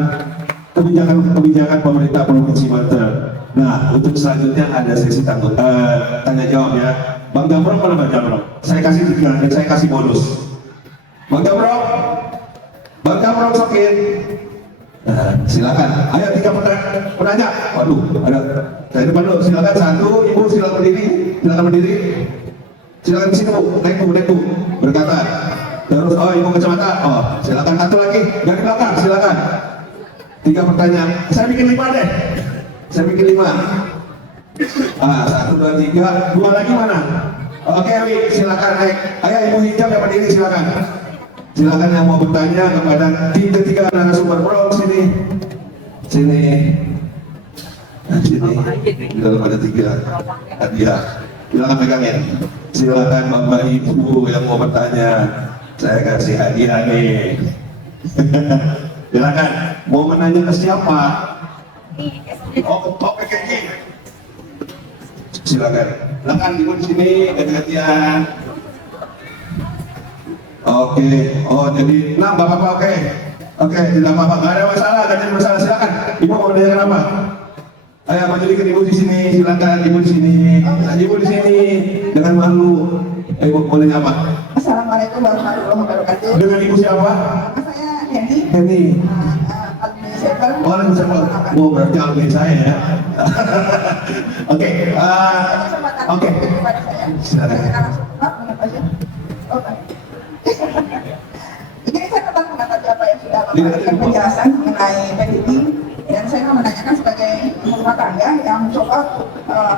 kebijakan pemerintah Provinsi Banten. Nah, untuk selanjutnya ada sesi tanya jawab ya. Bang Damrong mana Bang Damrong? Saya kasih bonus. Bang Damrong sakit. Nah, silakan. Ayo 3 penanya. Waduh, ada. Saya depan dulu. Silakan 1, Ibu silakan berdiri. Silakan di sini Bu. Naik Bu. Berkata. Terus, oh Ibu kacamata. Oh, silakan 1 lagi. Dari belakang, silakan. 3 pertanyaan. Saya bikin 5 deh. 5. 1, 2, 3. 2 lagi mana? Oke, Wi, silakan naik. Ayo Ibu hijab yang berdiri, silakan. Silakan yang mau bertanya kepada tiga narasumber Bro, sini. Kalau ada 3 hadiah, silakan pegangin. Silakan Bapak Ibu yang mau bertanya, saya kasih hadiah nih. Silakan, mau menanya ke siapa? Oh, PKJ. Silakan Ibu di sini ganti-gantian. Oke, oh jadi 6 Bapak-Bapak, oke, tidak apa-apa, nggak ada masalah, silakan. Ibu mau menanyakan apa? Ayo maju dikit Ibu di sini, silakan Ibu di sini. Ibu di sini dengan malu. Ibu mau nanya apa? Assalamualaikum warahmatullahi wabarakatuh. Dengan Ibu siapa? Nama saya Henny. Henny. Administrator. Oh, administrator. Oh, berarti alumni saya ya. Oke, oke. Kepada saya. Silakan. Saya langsung Pak, mengapa aja? Oh, baik. Jadi saya menanggapi apa yang sudah memberikan penjelasan mengenai PDB, dan saya mau menanyakan sebagai ibu rumah tangga yang mencoba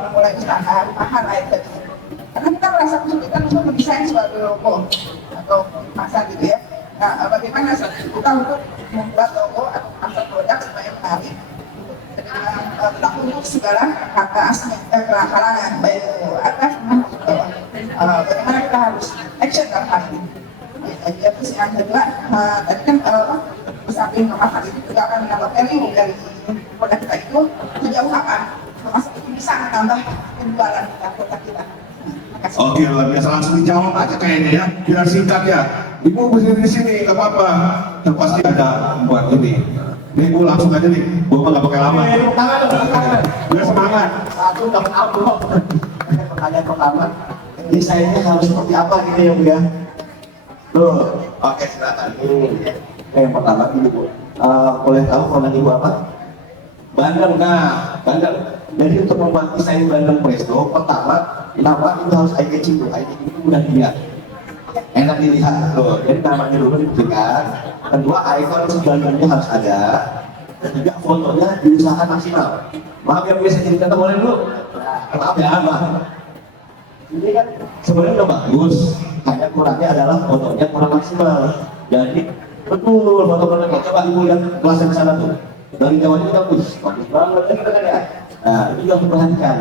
memulai usaha bahan air kecil. Karena kita merasa kesulitan untuk mendesain suatu logo atau pasar gitu ya. Nah, bagaimana kita untuk membuat logo atau pasar produk supaya menarik dengan berlaku untuk segala kalangan, baik itu atas maupun bawah. Bagaimana kita harus action dalam hal ini. Ya, terus yang kedua, tadi kan di samping pasar itu juga akan menambah value dari produk kita itu sejauh apa termasuk itu bisa menambah penjualan kita, produk kita. Oke, luar biasa, langsung dijawab aja kayaknya ya, biar singkat ya. Ibu berdiri di sini, nggak apa-apa. Dan pasti ada buat ini. Nih Ibu langsung aja nih, Bu nggak pakai lama. Biar semangat. Satu dapat amplop. Pertanyaan pertama, desainnya harus seperti apa gitu ya Bu ya? Tuh, Oke, silakan. yang pertama ini Bu. Boleh tahu produk Ibu apa? Bandeng, bandeng. Jadi untuk membuat desain bandeng presto, pertama nama itu harus eye catching tuh, eye catching itu mudah dilihat, enak dilihat tuh. Jadi namanya dulu diberikan. Kedua, icon si bandengnya harus ada. Ketiga, fotonya diusahakan maksimal. Maaf ya biasa jadi kata boleh dulu. Maaf ya, Bang. Ini kan sebenarnya udah bagus, hanya kurangnya adalah fotonya kurang maksimal. Jadi betul foto produknya. Coba Ibu lihat kelas yang sana tuh. Dari Jawa itu bagus banget gitu kan ya. Nah, itu juga diperhatikan.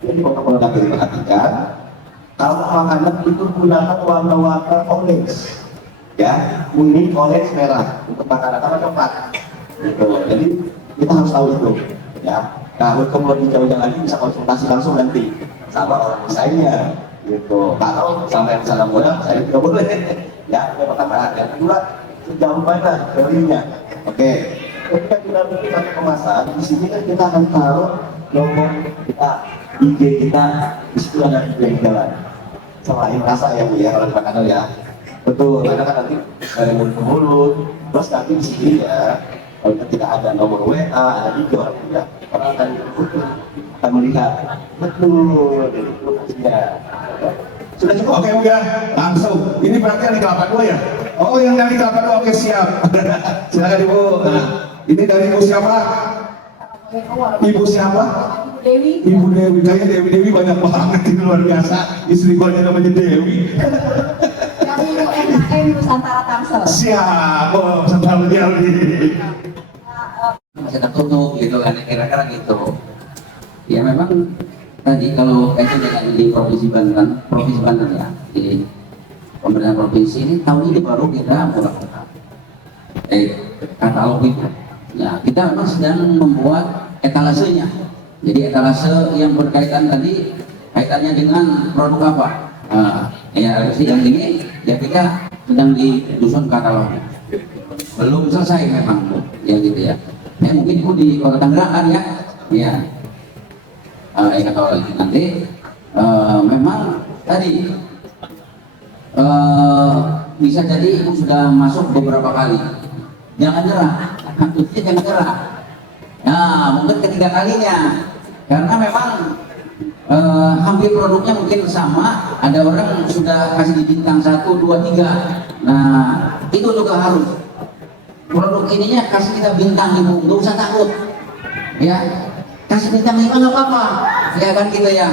Jadi foto produk yang diperhatikan. Kalau makanan itu gunakan warna-warna orange, ya, kuning, orange, merah untuk makanan sama coklat. Gitu. Jadi kita harus tahu itu, ya. Nah, untuk lebih jauh-jauh lagi bisa konsultasi langsung nanti sama orang desainnya, gitu. Kalau sampai di sana modal, saya juga boleh. Ya, yang pertama. Yang kedua, sejauh mana value-nya? Oke. Ketika kita bikin kemasan, di sini kan kita akan taruh logo kita, IG kita, di situ ada yang jalan. Selain rasa ya Bu ya, kalau di makanan ya. Betul, karena kan nanti dari mulut ke mulut, terus nanti di sini ya, kalau ketika ada nomor WA, ada IG orang ya, orang akan melihat. Betul, jadi itu maksudnya. Sudah cukup? Oke Bu ya, langsung. Ini berarti yang di Kelapa Dua ya? Oh, yang dari Kelapa Dua, oke siap. Silakan Ibu. Nah, ini dari Ibu siapa? Ibu siapa? Dewi. Ibu Dewi. Kayaknya Dewi banyak banget, ini luar biasa. Istri gue namanya Dewi. Kami UMKM Nusantara Tangsel. Siap, oh, Nusantara Dewi. Masih tertutup gitu kan, kira-kira gitu. Ya memang tadi kalau kaitan dengan di provinsi Banten ya, di pemerintahan provinsi ini tahun ini baru kita melakukan katalog itu. Ya, kita memang sedang membuat etalasenya. Jadi etalase yang berkaitan tadi kaitannya dengan produk apa? Ya yang ini ya kita sedang disusun katalognya. Belum selesai memang, ya gitu ya. Mungkin itu di Kota Tangerang kan ya, ya. Kalau nanti memang tadi bisa jadi ibu sudah masuk beberapa kali. Jangan nyerah, maksudnya jangan nyerah. Nah, mungkin ketiga kalinya, karena memang hampir produknya mungkin sama. Ada orang sudah kasih di bintang 1, 2, 3. Nah, itu juga harus. Produk ininya kasih kita bintang ibu, nggak usah takut. Ya, kasih bintang 5 nggak apa-apa, ya kan gitu ya.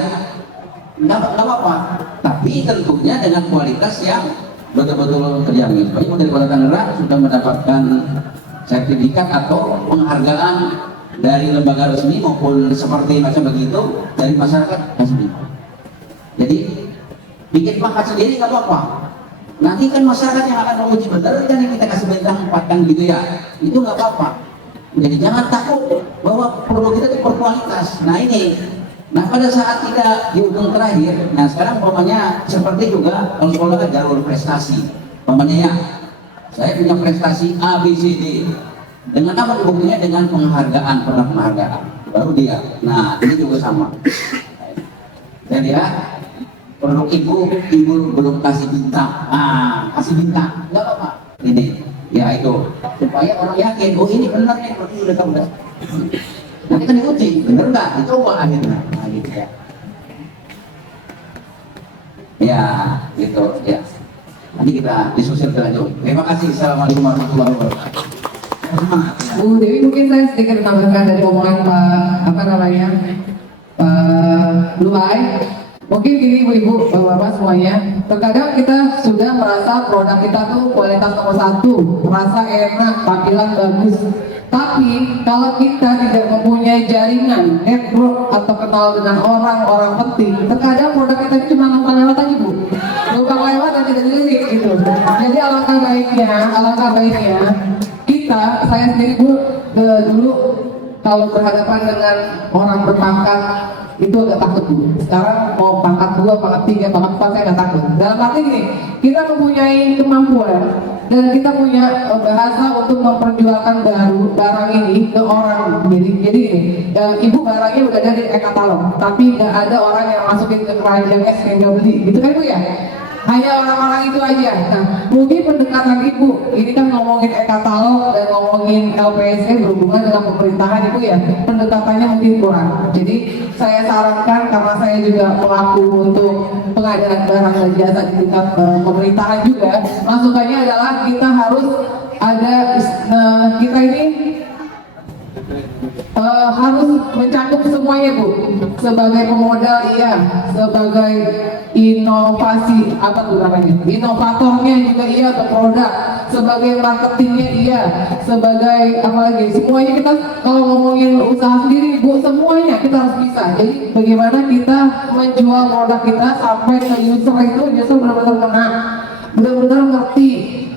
Nggak apa-apa. Tapi tentunya dengan kualitas yang betul-betul terjamin. Ibu dari Kota Tangerang sudah mendapatkan sertifikat atau penghargaan dari lembaga resmi maupun seperti macam begitu dari masyarakat kasih. Jadi bikin pangkat sendiri nggak apa-apa. Nanti kan masyarakat yang akan menguji benar kan yang kita kasih bintang 4 kan gitu ya. Itu nggak apa-apa. Jadi jangan takut bahwa produk kita itu berkualitas. Nah ini. Nah pada saat kita di ujung terakhir, nah sekarang umpamanya seperti juga kalau sekolah kan jalur prestasi. Umpamanya ya, saya punya prestasi A, B, C, D. Dengan apa buktinya? Dengan penghargaan, pernah penghargaan. Baru dia. Nah ini juga sama. Jadi ya, produk ibu belum kasih bintang. Kasih bintang, nggak apa-apa. Ini, ya itu. Supaya orang yakin, oh ini benar nih, berarti udah tahu dah. Nanti kan diuji, bener nggak? Dicoba akhirnya. Nah gitu ya. Ya, gitu ya. Nanti kita diskusi lebih lanjut. Terima kasih. Assalamualaikum warahmatullahi wabarakatuh. Semangat. Bu Dewi, mungkin saya sedikit menambahkan dari omongan Pak Luhai. Mungkin gini ibu-ibu, bapak-bapak semuanya, terkadang kita sudah merasa produk kita tuh kualitas nomor 1, merasa enak, tampilan bagus. Tapi kalau kita tidak mempunyai jaringan, network atau kenal dengan orang-orang penting, terkadang produk kita itu cuma numpang lewat aja bu, numpang lewat dan tidak dilirik gitu. Jadi alangkah baiknya kita, saya sendiri bu, dulu kalau berhadapan dengan orang berpangkat itu agak takut bu. Sekarang mau pangkat 2, pangkat 3, pangkat 4 saya nggak takut. Dalam arti gini, kita mempunyai kemampuan dan kita punya bahasa untuk memperjualkan barang ini ke orang. Jadi ibu barangnya udah ada di e-katalog, tapi nggak ada orang yang masukin ke keranjangnya sehingga beli, gitu kan bu ya? Hanya orang-orang itu aja. Nah, mungkin pendekatan ibu ini kan ngomongin e-katalog dan ngomongin LPSE berhubungan dengan pemerintahan ibu ya, pendekatannya mungkin kurang. Jadi saya sarankan, karena saya juga pelaku untuk pengadaan barang dan jasa di tingkat pemerintahan juga, masukannya adalah kita harus ada kita ini harus mencakup semuanya bu, sebagai pemodal iya, sebagai inovasi apa tuh namanya, inovatornya juga iya untuk produk, sebagai marketingnya iya, sebagai apa lagi, semuanya kita kalau ngomongin usaha sendiri bu, semuanya kita harus bisa. Jadi bagaimana kita menjual produk kita sampai ke user itu benar-benar kena, benar-benar ngerti.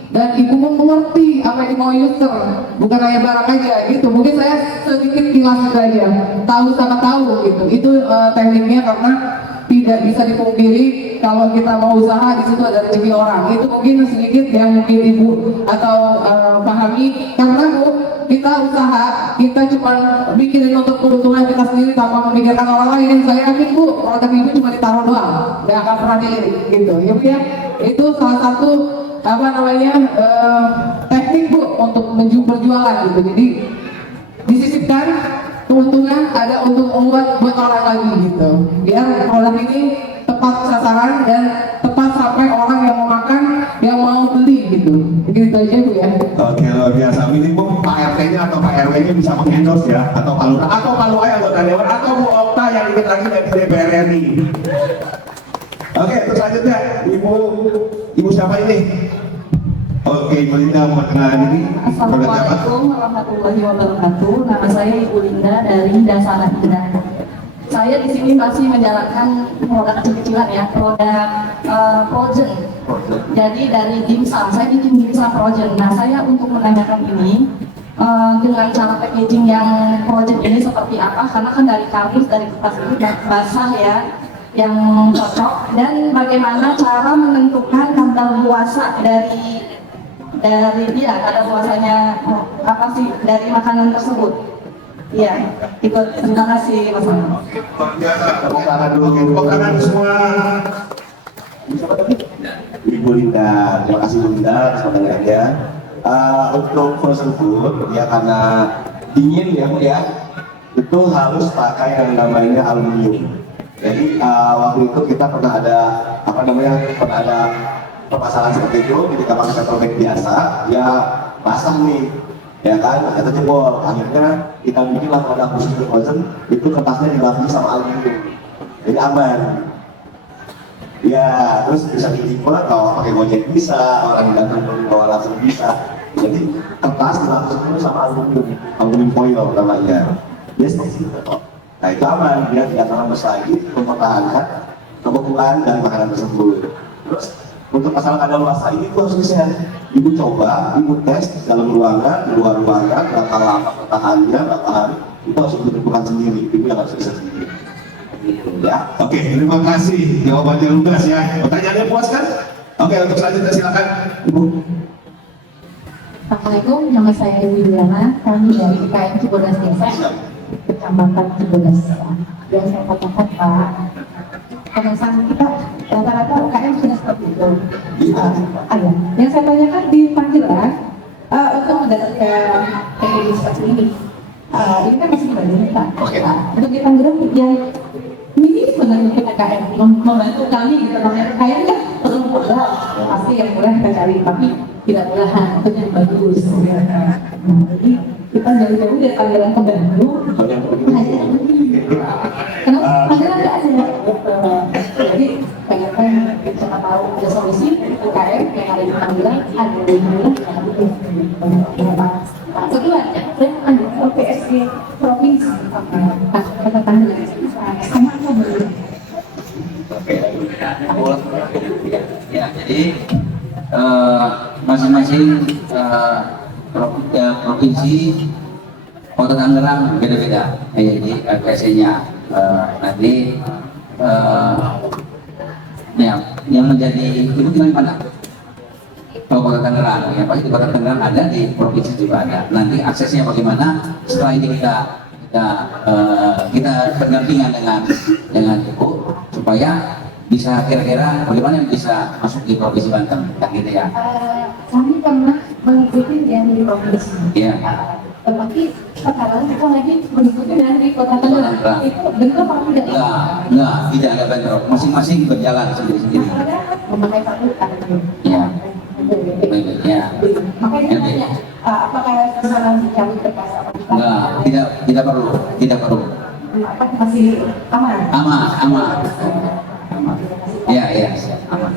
Dan ibu mengerti apa yang mau user, bukan hanya barang aja gitu. Mungkin saya sedikit kilas itu aja, sangat tahu gitu. Itu tekniknya, karena tidak bisa dipungkiri kalau kita mau usaha di situ ada rezeki orang. Itu mungkin sedikit yang mungkin ibu atau pahami, karena bu kita usaha, kita cuma mikirin untuk keuntungan kita sendiri tanpa memikirkan orang lain. Saya yakin bu, produk ibu cuma ditaruh doang, nggak akan pernah dilirik gitu. Ya bu ya, itu salah satu teknik bu untuk berjualan gitu. Jadi disisipkan keuntungan, ada untung buat orang lagi gitu, biar produk ini tepat sasaran dan tepat sampai orang yang mau makan, yang mau beli gitu. Begitu aja bu ya. Oke, luar biasa. Minimum Pak RT-nya atau Pak RW-nya bisa mengendorse ya, atau Pak Lurah, atau Pak Luhai anggota dewan, atau Bu Okta yang ikut lagi dari DPR RI. Oke, terus selanjutnya Ibu siapa ini? Oke, Ibu Linda mau kenalan ini. Assalamualaikum warahmatullahi wabarakatuh. Nama saya Ibu Linda dari Dasara Indah. saya di sini masih menjalankan produk kecil-kecilan ya, produk frozen. Jadi dari dimsum, saya bikin dimsum frozen. Nah, saya untuk menanyakan ini dengan cara packaging yang frozen ini seperti apa? Karena kan dari kardus, dari kertas ini basah ya, yang cocok. Dan bagaimana cara menentukan kadar puasa dari kadar puasanya apa sih dari makanan tersebut? Iya, ikut. Terima kasih Mas Anang. Luar biasa. Tepuk tangan dulu. Tepuk tangan semua. Ibu Linda, terima kasih Bu Linda atas pertanyaannya. Untuk frozen food ya karena dingin ya Bu ya, itu harus pakai yang namanya aluminium. Jadi waktu itu kita pernah ada pernah ada permasalahan seperti itu ketika pakai paper bag biasa, ya basah nih, ya kan, atau jebol. Akhirnya kita bikinlah produk khusus untuk frozen, itu kertasnya dibantu sama aluminium, jadi aman. Ya, terus bisa dijemput kalau pakai Gojek bisa, orang datang bawa langsung bisa. Jadi kertas dilangsung sama aluminium foil namanya. Dia seperti itu kok. Nah itu aman, dia tidak terlalu lagi mempertahankan kebekuan dari makanan tersebut. Terus untuk masalah kadaluarsa ini tuh harus bisa ibu coba, ibu tes dalam ruangan, di luar ruangan, berapa lama pertahanannya, berapa hari, itu harus ibu tentukan sendiri, ibu yang harus bisa sendiri. Ya. Oke, terima kasih jawabannya lugas ya. Pertanyaannya puas kan? Oke, untuk selanjutnya silakan Ibu. Assalamualaikum, nama saya Dewi Diana, kami dari IKM Cibodas Desa, Kecamatan Cibodas. Yang saya katakan Pak, pemesan kita rata-rata UKM sudah seperti itu. Ada. Yang saya tanyakan di panggilan untuk mendapatkan teknologi seperti ini. Ini kan masih dibandingin Pak. Untuk di panggilan yang ini sebenarnya UKM membantu kami gitu. Namanya UKM kan perlu modal, pasti yang murah kita cari, tapi tidak murahan, itu yang bagus. Nah, jadi kita jauh-jauh dari panggilan ke Bandung, hanya kenapa panggilan nggak ada? Jadi pengen kita tahu ada solusi UKM yang ada di panggilan, ada di panggilan yang ada. Kedua, saya ambil LPSG provinsi, kata panggilan sama apa belum? Ya, jadi masing-masing provinsi Kota Tangerang beda-beda. Jadi LPSC-nya nanti yang menjadi itu gimana pandang? Kalau Kota Tangerang, ya pasti Kota Tangerang ada, di provinsi juga ada. Nanti aksesnya bagaimana? Setelah ini kita berdampingan dengan Ibu supaya bisa kira-kira bagaimana yang bisa masuk di provinsi Banten, kan gitu ya? Kami pernah mengikuti yang di provinsi. Iya. Tetapi sekarang kita lagi mengikuti yang di Kota Tangerang. Itu bentrok apa tidak? Tidak ada bentrok. Masing-masing berjalan sendiri-sendiri. Memakai satu Iya. Ya. Makanya tanya, apakah sekarang dicabut berkas apa? Tidak perlu. Apa masih aman? Aman. Ya, aman.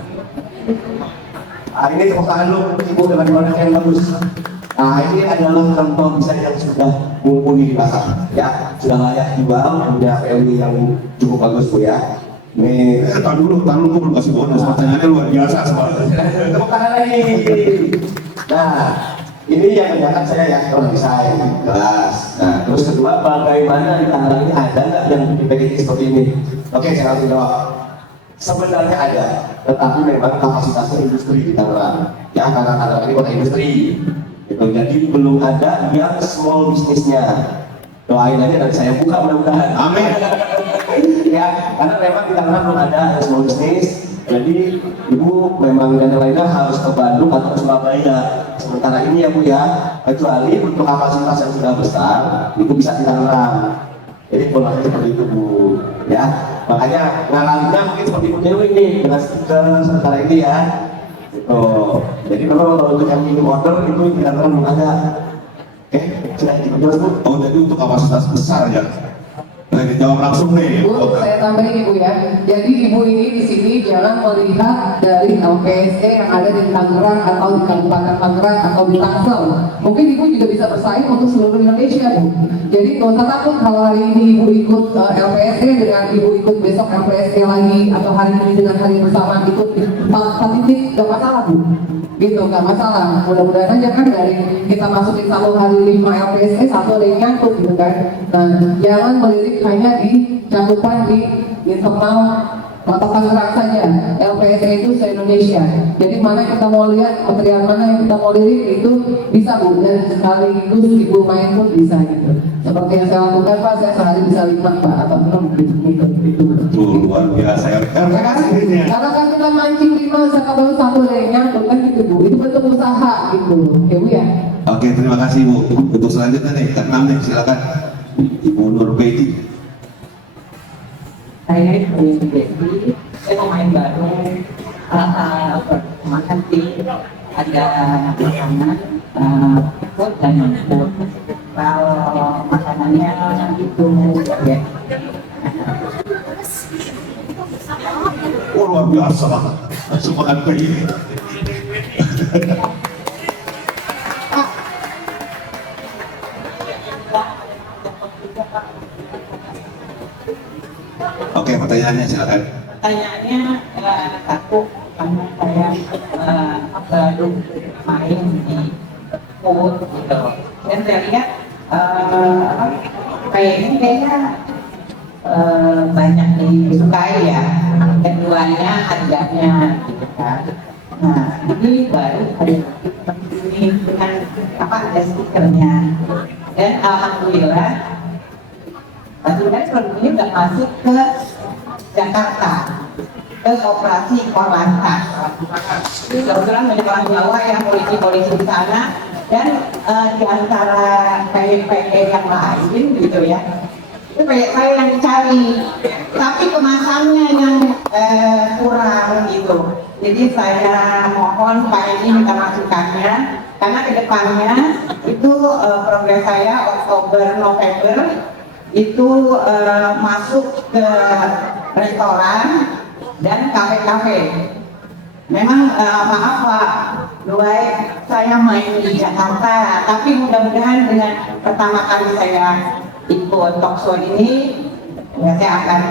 Ini tepuk tangan dulu Ibu dengan produk yang bagus. Nah ini adalah contoh desain yang sudah mumpuni di pasar, ya sudah layak dijual, punya value yang cukup bagus Bu ya. Ini Tahan dulu, belum kasih bonus. Pertanyaannya luar biasa sebenarnya. tepuk tangan lagi. Nah ini yang menyaksikan saya ya kalau desain jelas. Nah terus kedua, bagaimana di Tangerang ini ada nggak yang packaging seperti ini? Oke, saya langsung jawab. Sebenarnya ada, tetapi memang kapasitasnya industri di Tangerang. Ya karena Tangerang ini kota industri. Gitu. Jadi belum ada yang small bisnisnya. Doain aja dan saya buka mudah-mudahan. Amin. Ya, karena memang di Tangerang belum ada yang small bisnis. Jadi Ibu memang dan lainnya harus ke Bandung atau ke Surabaya. Sementara ini ya Bu ya, kecuali untuk kapasitas yang sudah besar, itu bisa di Tangerang. Jadi polanya seperti itu Bu, ya. Makanya ngalaminnya mungkin seperti Bu Dewi ini dengan stiker sementara ini ya. Gitu. Jadi memang kalau untuk yang minum order itu di Tangerang belum ada. Oke, sudah dijelas Bu. Oh, jadi untuk kapasitas besar ya. Nah, dijawab langsung nih. Bu, saya tambahin Ibu ya. Jadi Ibu ini di sini jangan melihat dari LPSC yang ada di Tangerang atau di Kabupaten Tangerang atau di Tangsel. Mungkin Ibu juga bisa bersaing untuk seluruh Indonesia, Bu. Jadi nggak usah takut kalau hari ini ibu ikut LPSC dengan ibu ikut besok LPSC lagi, atau hari ini dengan hari bersama ikut 4 titik, nggak masalah bu. Gitu, nggak masalah. Mudah-mudahan aja kan dari kita masukin 1 hari 5 LPSC, 1 ada yang nyangkut gitu kan. Nah, jangan melirik hanya di cakupan di internal Kota Tangerang saja. LPSC itu se-Indonesia. Jadi mana yang kita mau lihat, kementerian mana yang kita mau lirik itu bisa bu, dan sekaligus ibu main pun bisa gitu. Seperti yang saya lakukan Pak, saya sehari bisa 5 Pak, atau 6 gitu. Betul, luar biasa ya. Karena kan kita mancing 5, siapa tahu 1 ada yang nyangkut kan gitu bu. Itu bentuk usaha gitu, ya bu ya. Oke, terima kasih Bu. Untuk selanjutnya nih, ke-6 nih, silakan Ibu Nur Bedi. Saya Devi, saya pemain baru, makan di ada makanan, food dan non-food. Kalau makanannya itu ya. Oh, luar biasa, semangat ini. Oke, pertanyaannya silakan. Pertanyaannya satu, karena saya baru main di food gitu, dan saya lihat kayaknya banyak disukai ya. Keduanya harganya gitu kan. Nah, ini baru ada ini dengan ada stikernya, dan alhamdulillah sebenarnya produk ini sudah masuk ke Jakarta, ke operasi Korlantas. Kebetulan banyak orang Jawa yang polisi-polisi di sana, dan di antara kayak yang lain gitu ya, itu kayak saya yang dicari, tapi kemasannya yang kurang gitu. Jadi saya mohon Pak ini minta masukannya, karena kedepannya itu program saya Oktober November itu masuk ke restoran dan kafe-kafe. Memang maaf Pak, Luai, saya main di Jakarta, tapi mudah-mudahan dengan pertama kali saya ikut talkshow ini, ya saya akan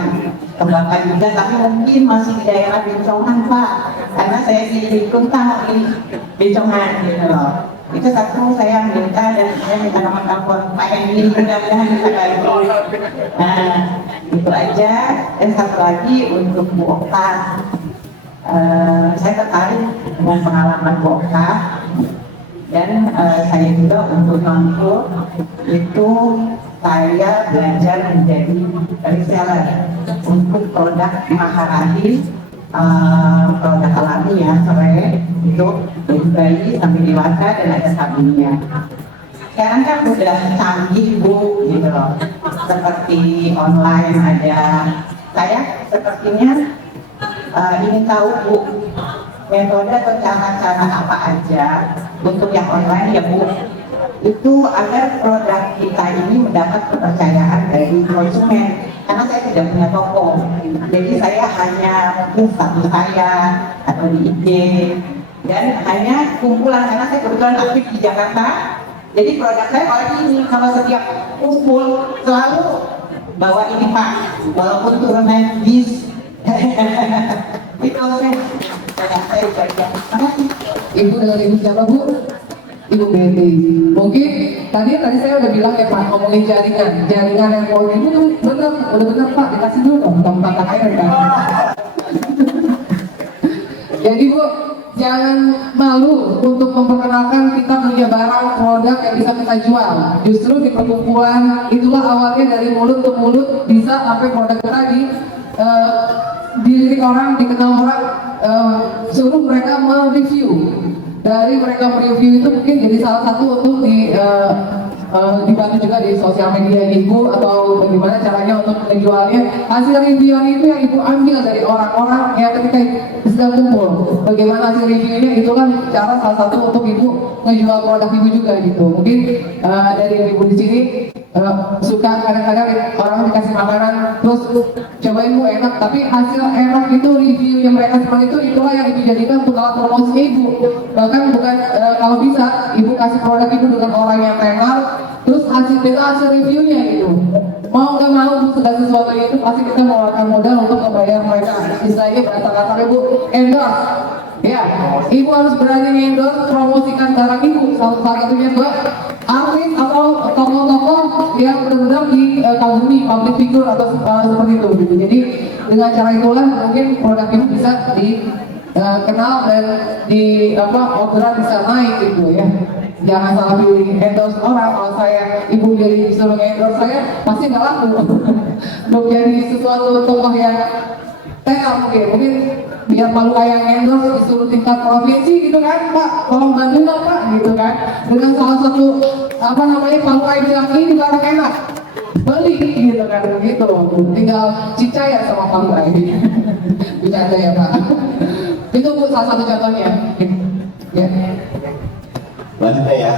kembangkan juga, tapi mungkin masih di daerah Bincongan Pak, karena saya di Kuntang di Bincongan gitu loh. Itu satu saya minta, dan saya minta nomor telepon Pak Hendy, mudah-mudahan bisa bantu. Nah, itu aja. Dan satu lagi untuk Bu Okta, saya tertarik dengan pengalaman Bu Okta, dan saya juga untuk non-food itu saya belajar menjadi reseller untuk produk Maharani, produk alami ya, serai itu dari bayi sampai dewasa, dan ada sabunnya. Sekarang kan udah canggih Bu gitu loh, seperti online ada. Saya sepertinya ingin tahu Bu, metode atau cara-cara apa aja untuk yang online ya Bu, itu agar produk kita ini mendapat kepercayaan dari konsumen. Karena saya tidak punya toko, jadi saya hanya mungkin status saya atau di IG, dan hanya kumpulan, karena saya kebetulan aktif di Jakarta. Jadi produk saya kalau setiap kumpul selalu bawa ini Pak, walaupun turunan bis. Itu saya bagian. Ibu dengan ibu siapa Bu? Ibu Betty. Mungkin tadi saya udah bilang ya Pak, ngomongin jaringan yang mau ibu tuh udah bener Pak, dikasih dulu dong tentang air kan. Jadi Bu, jangan malu untuk memperkenalkan kita punya barang produk yang bisa kita jual. Justru di perkumpulan itulah awalnya, dari mulut ke mulut bisa sampai produk kita dilirik orang, dikenal orang, suruh mereka mereview. Dari mereka mereview itu mungkin jadi salah satu untuk dibantu juga di sosial media ibu, atau bagaimana caranya untuk menjualnya. Hasil review itu yang ibu ambil dari orang-orang yang ketika sedang kumpul, bagaimana hasil reviewnya, itulah cara salah satu untuk ibu ngejual produk ibu juga gitu. Mungkin dari ibu di sini suka kadang-kadang orang dikasih makanan terus cobain Bu enak, tapi hasil enak itu review yang mereka seperti itu, itulah yang ibu jadikan untuk alat promosi ibu. Bahkan bukan kalau bisa ibu kasih produk ibu dengan orang yang tenar, terus hasil reviewnya gitu. Mau nggak mau segala sesuatu itu pasti kita mengeluarkan modal untuk membayar mereka. Istilahnya kata-kata ibu endorse. Ya, ibu harus berani endorse, promosikan barang ibu. Salah satunya juga artis atau tokoh-tokoh yang benar-benar dikagumi, public figure atau seperti itu gitu. Jadi dengan cara itulah mungkin produk ibu bisa dikenal dan di orderan bisa naik gitu ya. Jangan salah pilih endorse orang. Kalau ibu jadi disuruh endorse saya pasti nggak laku. Belum jadi sesuatu tokoh yang mungkin biar malu kayak endorse disuruh tingkat provinsi gitu kan, Pak tolong bantuin dong Pak gitu kan, dengan salah satu palu kayak bilang ini barang enak beli gitu kan, begitu tinggal cicaya sama palu kayak bercanda ya Pak. Itu Bu salah satu contohnya ya. Lanjut ya,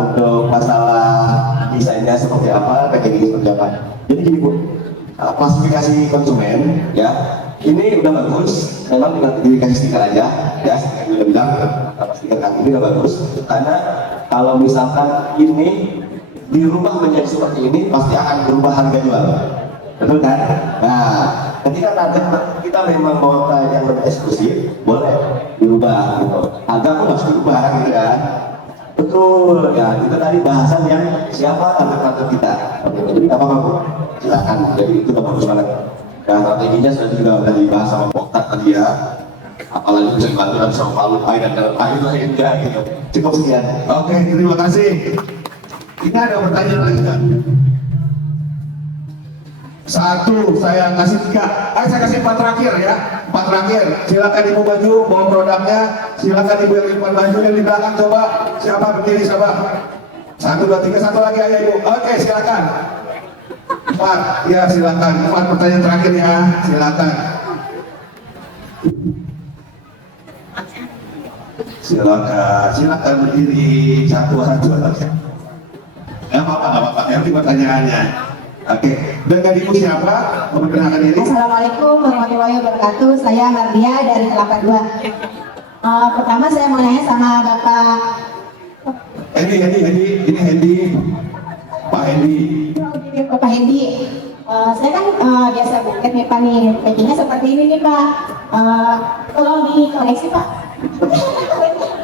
untuk masalah desainnya seperti apa, packaging seperti apa. Jadi gini Bu, klasifikasi konsumen ya, ini udah bagus, memang tinggal dikasih stiker aja ya, saya udah bilang stiker kami ini udah bagus, karena kalau misalkan ini dirubah menjadi seperti ini, pasti akan berubah harga jual, betul kan? Nah, ketika kita memang mau yang lebih eksklusif, boleh dirubah gitu, harga pun harus dirubah kan gitu kan? Betul, ya itu tadi bahasan yang siapa target kita. Jadi apa Bu? Silakan. Jadi itu udah bagus banget. Dan strateginya sudah dibahas sama Poktat tadi ya. Apalagi bisa dibantu dan sama Palu Pai dan dalam air lainnya gitu. Cukup sekian. Oke, terima kasih. Ini ada pertanyaan lagi kan? Satu, saya kasih 3. Saya kasih 4 terakhir ya. 4 terakhir. Silakan ibu maju, bawa produknya. Silakan ibu yang di depan maju, yang di belakang coba. Siapa berdiri coba? 1, 2, 3, 1 lagi ayo ibu. Oke, silakan. 4, ya silakan. 4 pertanyaan terakhir ya. Silakan. Silakan berdiri satu-satu. Nggak apa-apa. Nanti pertanyaannya. Oke, dengan ibu siapa? Memperkenalkan diri. Assalamualaikum warahmatullahi wabarakatuh. Saya Mardia dari Kelapa 2. Pertama saya mau nanya sama Bapak Ini Hendi. Pak Hendi. Bapak Hendi. Saya kan biasa buket nih Pak nih. Packingnya seperti ini nih Pak. Tolong dikoreksi Pak.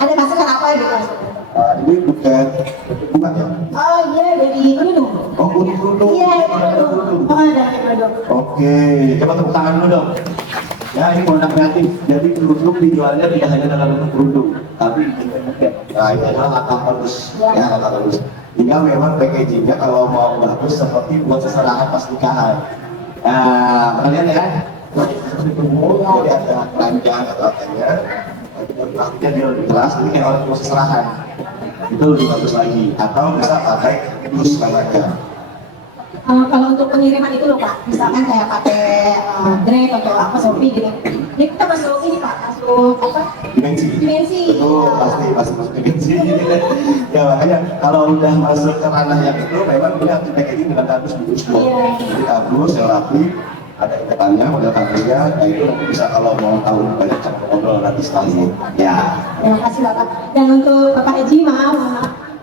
Ada masukan apa gitu? Ini bukan ya? Oh iya, dari kerudung. Oh, kerudung. Iya, kerudung. Oh, dari kerudung. Oke, coba tepuk tangan dulu dong. Ya, ini produk kreatif. Jadi kerudung dijualnya tidak hanya dalam bentuk kerudung, tapi juga buket. Nah, ini adalah langkah bagus. Ya, langkah bagus. Tinggal memang packagingnya kalau mau bagus seperti buat seserahan pas nikahan. Nah, kalian ya, seperti kerudung, jadi ada keranjang atau apanya. Plastiknya dia lebih keras, jadi kayak orang mau seserahan. Itu lebih bagus lagi. Atau bisa pakai dus namanya. Kalau untuk pengiriman itu loh Pak, misalkan kayak pakai Grab atau apa Shopee gitu. Ini kita masuk ini Pak, masuk apa? Dimensi. Betul, pasti masuk dimensi. Ya makanya kalau udah masuk ke ranah yang itu, memang dia harus packaging dengan bagus di dus. Jadi bagus, yang rapi, ada iketannya, model kakinya, nah itu nanti bisa kalau mau tahu banyak cara ngobrol nanti setelah ini. Ya. Terima kasih Bapak. Dan untuk Bapak Eji, maaf.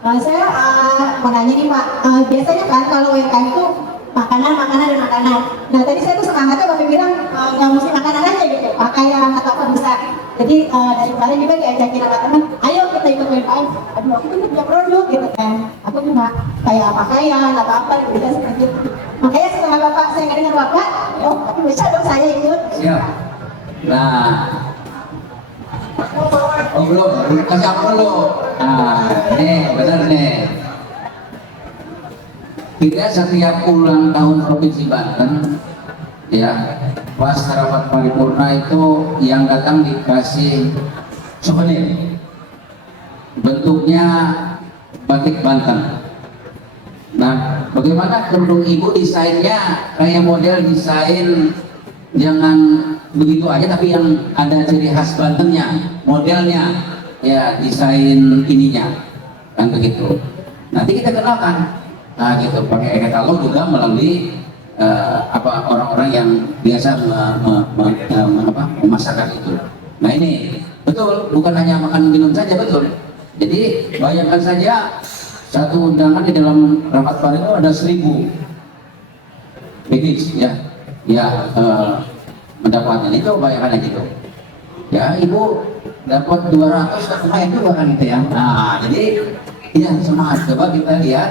Saya mau nanya nih Pak, biasanya kan kalau UMKM itu makanan. Nah tadi saya tuh semangatnya Bapak bilang nggak mesti makanan aja gitu, pakaian atau apa bisa. Jadi dari kemarin juga diajakin sama teman, ayo kita ikut UMKM. Aduh aku tuh punya produk gitu kan, aku cuma kayak pakaian atau apa gitu bisa seperti itu. Makanya setelah Bapak saya nggak dengar Bapak, oh tapi bisa dong saya ikut. Siap. Nah, oh belum, kasih apa dulu? Nah, nih benar nih. Kita setiap ulang tahun Provinsi Banten, ya, pas rapat paripurna itu yang datang dikasih souvenir. Bentuknya batik Banten. Nah, bagaimana kerudung ibu desainnya kayak model desain jangan begitu aja tapi yang ada ciri khas Bantennya, modelnya ya desain ininya kan begitu. Nanti kita kenalkan, nah gitu pakai katalog juga melalui orang-orang yang biasa memasarkan itu. Nah ini betul bukan hanya makan minum saja betul. Jadi bayangkan saja satu undangan di dalam rapat paripurna itu ada 1.000 package ya, mendapatkan itu bayangkan gitu. Ya ibu dapat 200 kan lumayan juga kan gitu ya. Nah jadi ya semangat, coba kita lihat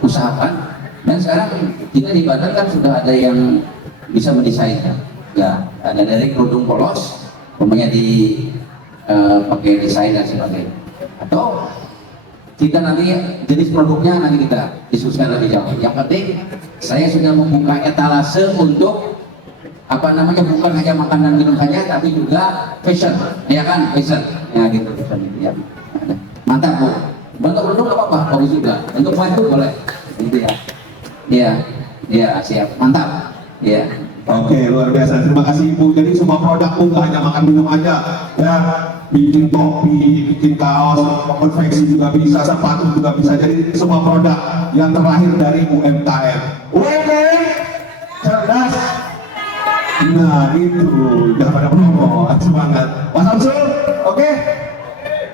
usahakan. Dan sekarang kita di Banten kan sudah ada yang bisa mendesain ya, ada dari kerudung polos umpamanya pakai desain dan sebagainya, atau kita nanti jenis produknya nanti kita diskusikan lebih jauh. Yang penting saya sudah membuka etalase untuk apa namanya, bukan hanya makanan minum saja tapi juga fashion ya kan, fashion ya gitu, fashion ya. Mantap Bu, bentuk kerudung apa apa bagus juga, bentuk baju boleh gitu ya. Iya, siap, mantap. Iya. Oke, luar biasa. Terima kasih Ibu. Jadi semua produk pun nggak hanya makan minum aja, ya. Bikin topi, bikin kaos, konveksi juga bisa, sepatu juga bisa. Jadi semua produk yang terlahir dari UMKM. UMKM cerdas. Nah itu, jangan pada promo, semangat. Mas Samsul, oke?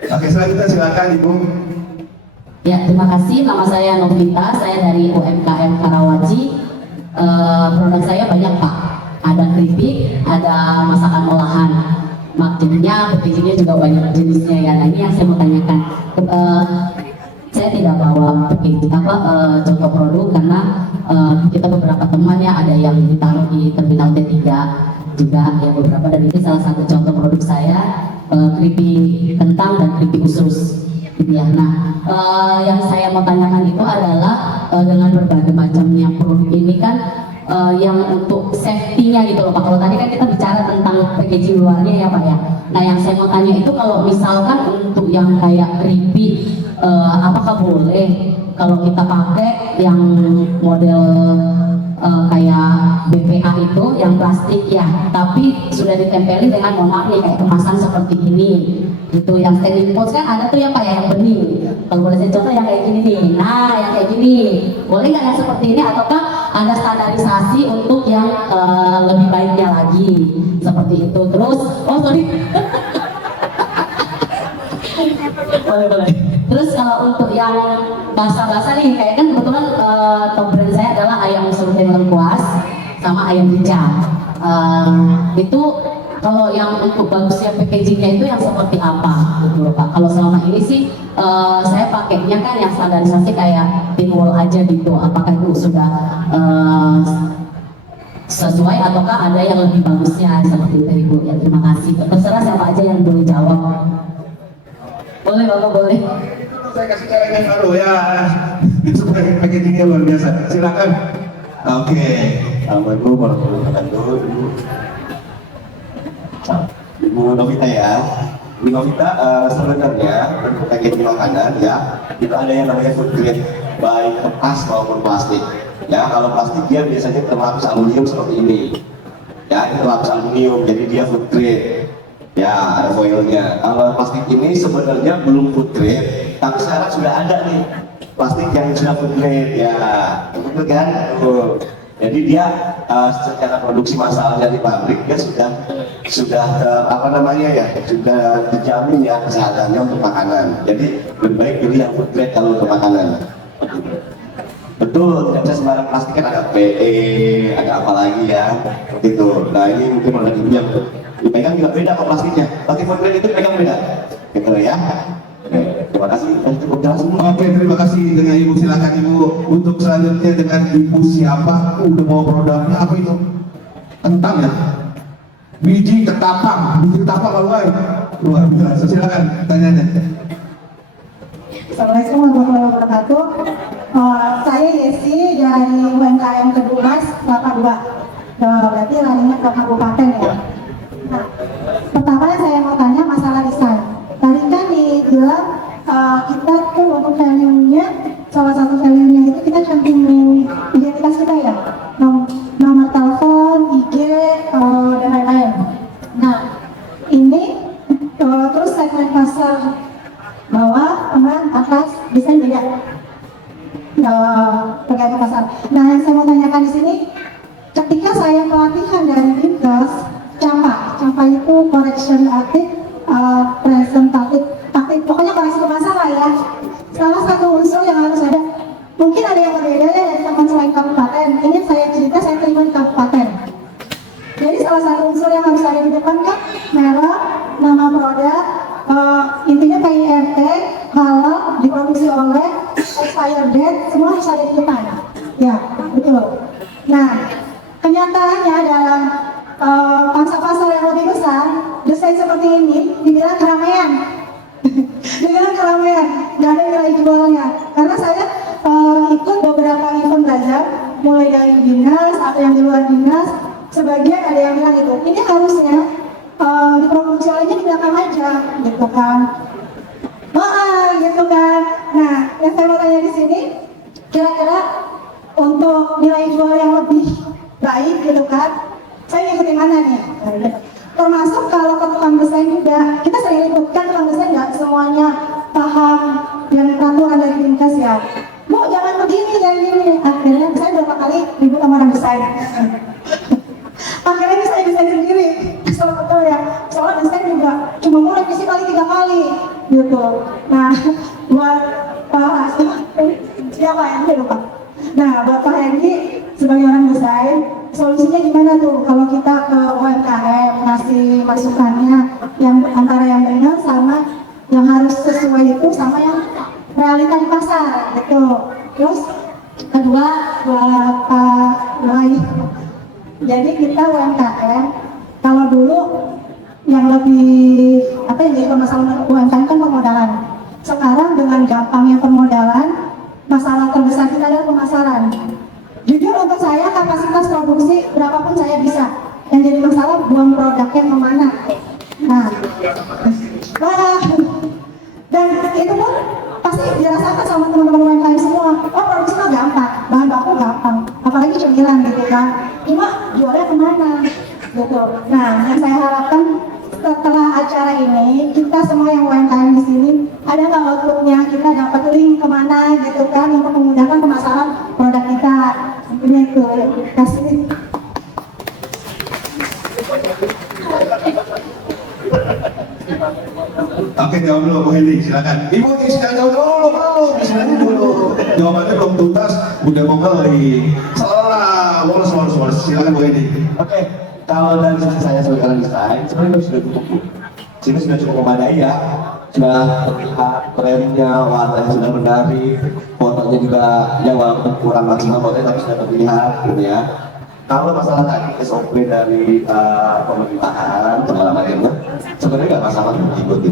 Oke, selanjutnya silakan Ibu. Ya, terima kasih. Nama saya Novita, saya dari UMKM Karawaci. Produk saya banyak Pak. Ada keripik, ada masakan olahan. Maksudnya, packagingnya juga banyak jenisnya ya. Nah, ini yang saya mau tanyakan. Saya tidak bawa contoh produk karena kita beberapa temannya ada yang ditaruh di terminal T3 juga ya beberapa, dan ini salah satu contoh produk saya, keripik kentang dan keripik usus. Ya, nah yang saya mau tanyakan itu adalah dengan berbagai macamnya produk ini kan yang untuk safety-nya gitu loh Pak. Kalau tadi kan kita bicara tentang packaging luarnya ya Pak ya. Nah yang saya mau tanya itu kalau misalkan untuk yang kayak keripik, apakah boleh kalau kita pakai yang model kayak BPA itu yang plastik ya, tapi sudah ditempeli dengan mohon maaf nih kayak kemasan seperti ini itu, yang standing post kan ada tuh ya Pak ya, yang bening. Kalau boleh saya contoh yang kayak gini nih, nah yang kayak gini boleh nggak yang seperti ini, ataukah ada standarisasi untuk yang lebih baiknya lagi seperti itu? Terus boleh. Terus kalau untuk yang basah-basah nih, kayak kan kebetulan top brand saya adalah ayam serundeng lengkuas sama ayam rica. Itu kalau yang untuk bagusnya packagingnya itu yang seperti apa gitu loh Pak? Kalau selama ini sih saya pakainya kan yang standarisasi kayak thin wall aja gitu. Apakah itu sudah sesuai ataukah ada yang lebih bagusnya seperti itu Ibu? Ya terima kasih. Terserah siapa aja yang boleh jawab. Boleh Bapak, boleh. Saya kasih cara yang baru ya, supaya packagingnya luar biasa. Silakan. Oke. Assalamualaikum warahmatullahi wabarakatuh. Ibu Novita ya. Ibu Novita sebenarnya untuk packaging makanan ya, itu ada yang namanya food grade, baik kertas maupun plastik. Ya, kalau plastik dia biasanya terlapis aluminium seperti ini. Ya, ini terlapis aluminium, jadi dia food grade. Ya, ada foilnya. Kalau plastik ini sebenarnya belum food grade, tapi sekarang sudah ada nih plastik yang sudah food grade. Ya, betul kan? Jadi dia secara produksi massalnya di pabrik dia sudah terjamin ya kesehatannya untuk makanan. Jadi lebih baik pilih yang food grade kalau untuk makanan. Betul, tidak bisa sembarang plastik, kan ada PE, ada apa lagi ya, gitu. Nah ini mungkin produk ibu yang dipegang juga beda kok plastiknya. Plastik food grade itu pegang beda, gitu ya. Terima kasih, cukup jelas. Oke, terima kasih dengan Ibu. Silakan Ibu untuk selanjutnya dengan Ibu siapa? Udah mau produknya apa itu? Kentang ya? Biji ketapang kalau lain. Luar biasa. Silakan tanyanya. Assalamualaikum warahmatullahi wabarakatuh. Saya Yesi dari UMKM Kedumas Kelapa II. Berarti larinya ke kabupaten ya. Nah, pertama saya mau tanya masalah desain. Tadi kan dibilang kita tuh untuk value-nya, salah satu value-nya itu kita cantumin identitas kita ya, nomor telepon, IG, dan lain-lain. Nah, ini terus segmen pasar bawah, tengah, atas, desain beda terkait pasar. Nah, yang saya mau tanyakan di sini, ketika saya pelatihan dari Dinkes, CAPA itu correction aktif, presentatif, pokoknya koreksi masalah ya. Salah salah satu unsur yang harus ada di depan kan, merek, nama produk, intinya KIRT, halal, diproduksi oleh, expired date, semua harus ada di depan. Ya, betul. Nah, kenyataannya dalam pangsa pasar yang lebih besar, desain seperti ini dibilang keramaian. Dibilang keramaian, nggak ada nilai jualnya. Karena saya ikut beberapa event belajar, mulai dari dinas atau yang di luar dinas, sebagian ada yang bilang gitu, ini harusnya diproduksi olehnya di belakang aja, gitu kan. Gitu kan. Nah, yang saya mau tanya di sini, kira-kira untuk nilai jual yang lebih baik, gitu kan, saya ngikutin mana nih? Termasuk kalau ke tukang desain juga, kita sering ikutkan tukang desain nggak semuanya paham dan peraturan dari Dinkes ya. Bu, jangan begini, jangan gini. Akhirnya saya berapa kali ribut sama orang desain. Akhirnya saya desain sendiri, soal betul ya. Soal desain juga cuma mau revisi kali 3 kali, gitu. Nah, buat Pak siapa yang lupa? Nah, buat Pak Hendy sebagai orang desain, solusinya gimana tuh kalau kita ke UMKM ngasih masukannya yang antara yang benar sama yang harus sesuai itu sama yang realita di pasar gitu. Terus kedua buat Pak Wai, jadi kita UMKM kalau dulu yang lebih apa yang jadi permasalahan UMKM kan permodalan. Sekarang dengan gampangnya permodalan, masalah terbesar kita adalah pemasaran. Jujur untuk saya kapasitas produksi berapapun saya bisa. Yang jadi masalah buang produknya kemana. Nah, dan itu pun pasti dirasakan sama teman-teman UMKM semua. Oh, produksi mah gampang, bahan baku gampang, apalagi cemilan gitu kan. Cuma jualnya kemana? Gitu. Nah, yang saya harapkan setelah acara ini kita semua yang UMKM di sini ada nggak outputnya, kita dapat link kemana gitu kan untuk memudahkan pemasaran produk kita. Ini itu kasih. Oke, jawab dulu Bu Hendy, silakan. Ibu nih sedang jawab dulu, silakan dulu. Jawabannya belum tuntas, udah mau beli. Salah, bolos. Silakan Bu Hendy. Oke, kalau dari sisi saya sebagai orang desain, sebenarnya sudah cukup Bu. Sini sudah cukup memadai ya. Sudah terlihat trennya, warnanya sudah menarik, fotonya juga ya walaupun kurang maksimal fotonya tapi sudah terlihat gitu ya. Kalau masalah tadi SOP dari pemerintahan segala macamnya, sebenarnya nggak masalah untuk diikuti.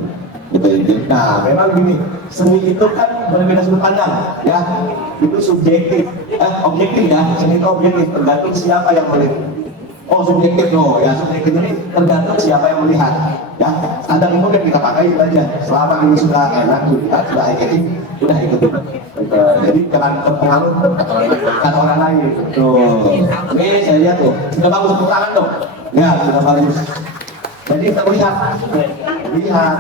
Gitu. Nah, memang gini, seni itu kan berbeda sudut pandang, ya. Itu subjektif, objektif ya. Seni itu objektif, tergantung siapa yang melihat. Oh, subjektif loh, ya subjektif ini tergantung siapa yang melihat, ya. Standar umum yang kita pakai itu aja. Selama ini sudah enak, sudah estetik, sudah ikut. Jadi jangan terpengaruh kata orang lain. Tuh, ini saya lihat tuh, sudah bagus tepuk tangan dong. Ya, sudah bagus. Jadi terlihat,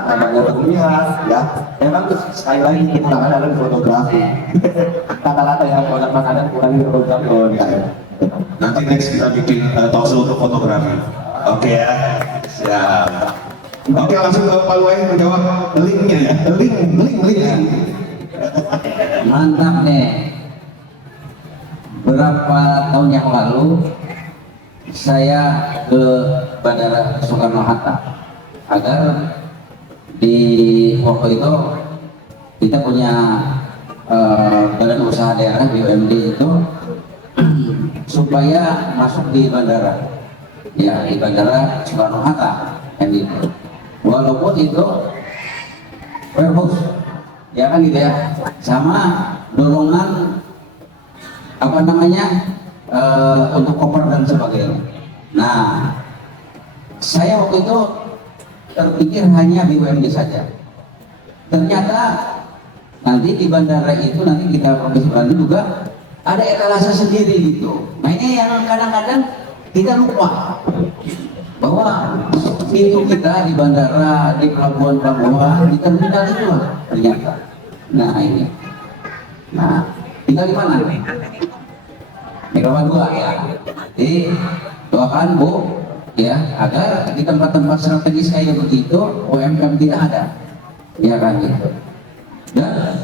namanya terlihat, ya. Memang sekali lagi tepuk tangan adalah fotografi. Kata-kata yang produk makanan kurangin fotografi. Oh, ya. Nanti next kita bikin talk show untuk fotografi. Oke ya, siap. Oke, langsung ke Pak Wai menjawab linknya ya. Link. Mantap deh. Berapa tahun yang lalu saya ke Bandara Soekarno-Hatta agar di foto itu kita punya badan usaha daerah BUMD itu supaya masuk di bandara, ya di Bandara Soekarno-Hatta kan gitu. Walaupun itu warehouse, ya kan gitu ya, sama dorongan apa namanya untuk koper dan sebagainya. Nah, saya waktu itu terpikir hanya BUMD saja. Ternyata nanti di bandara itu nanti kita Provinsi Bandung juga ada etalase sendiri gitu. Nah ini yang kadang-kadang kita lupa bahwa pintu kita di bandara, di pelabuhan, di terminal itu ternyata. Nah ini. Nah, tinggal di mana nih? Di rumah gua ya. Jadi doakan Bu ya agar di tempat-tempat strategis kayak begitu UMKM kita ada. Ya kan gitu. Dan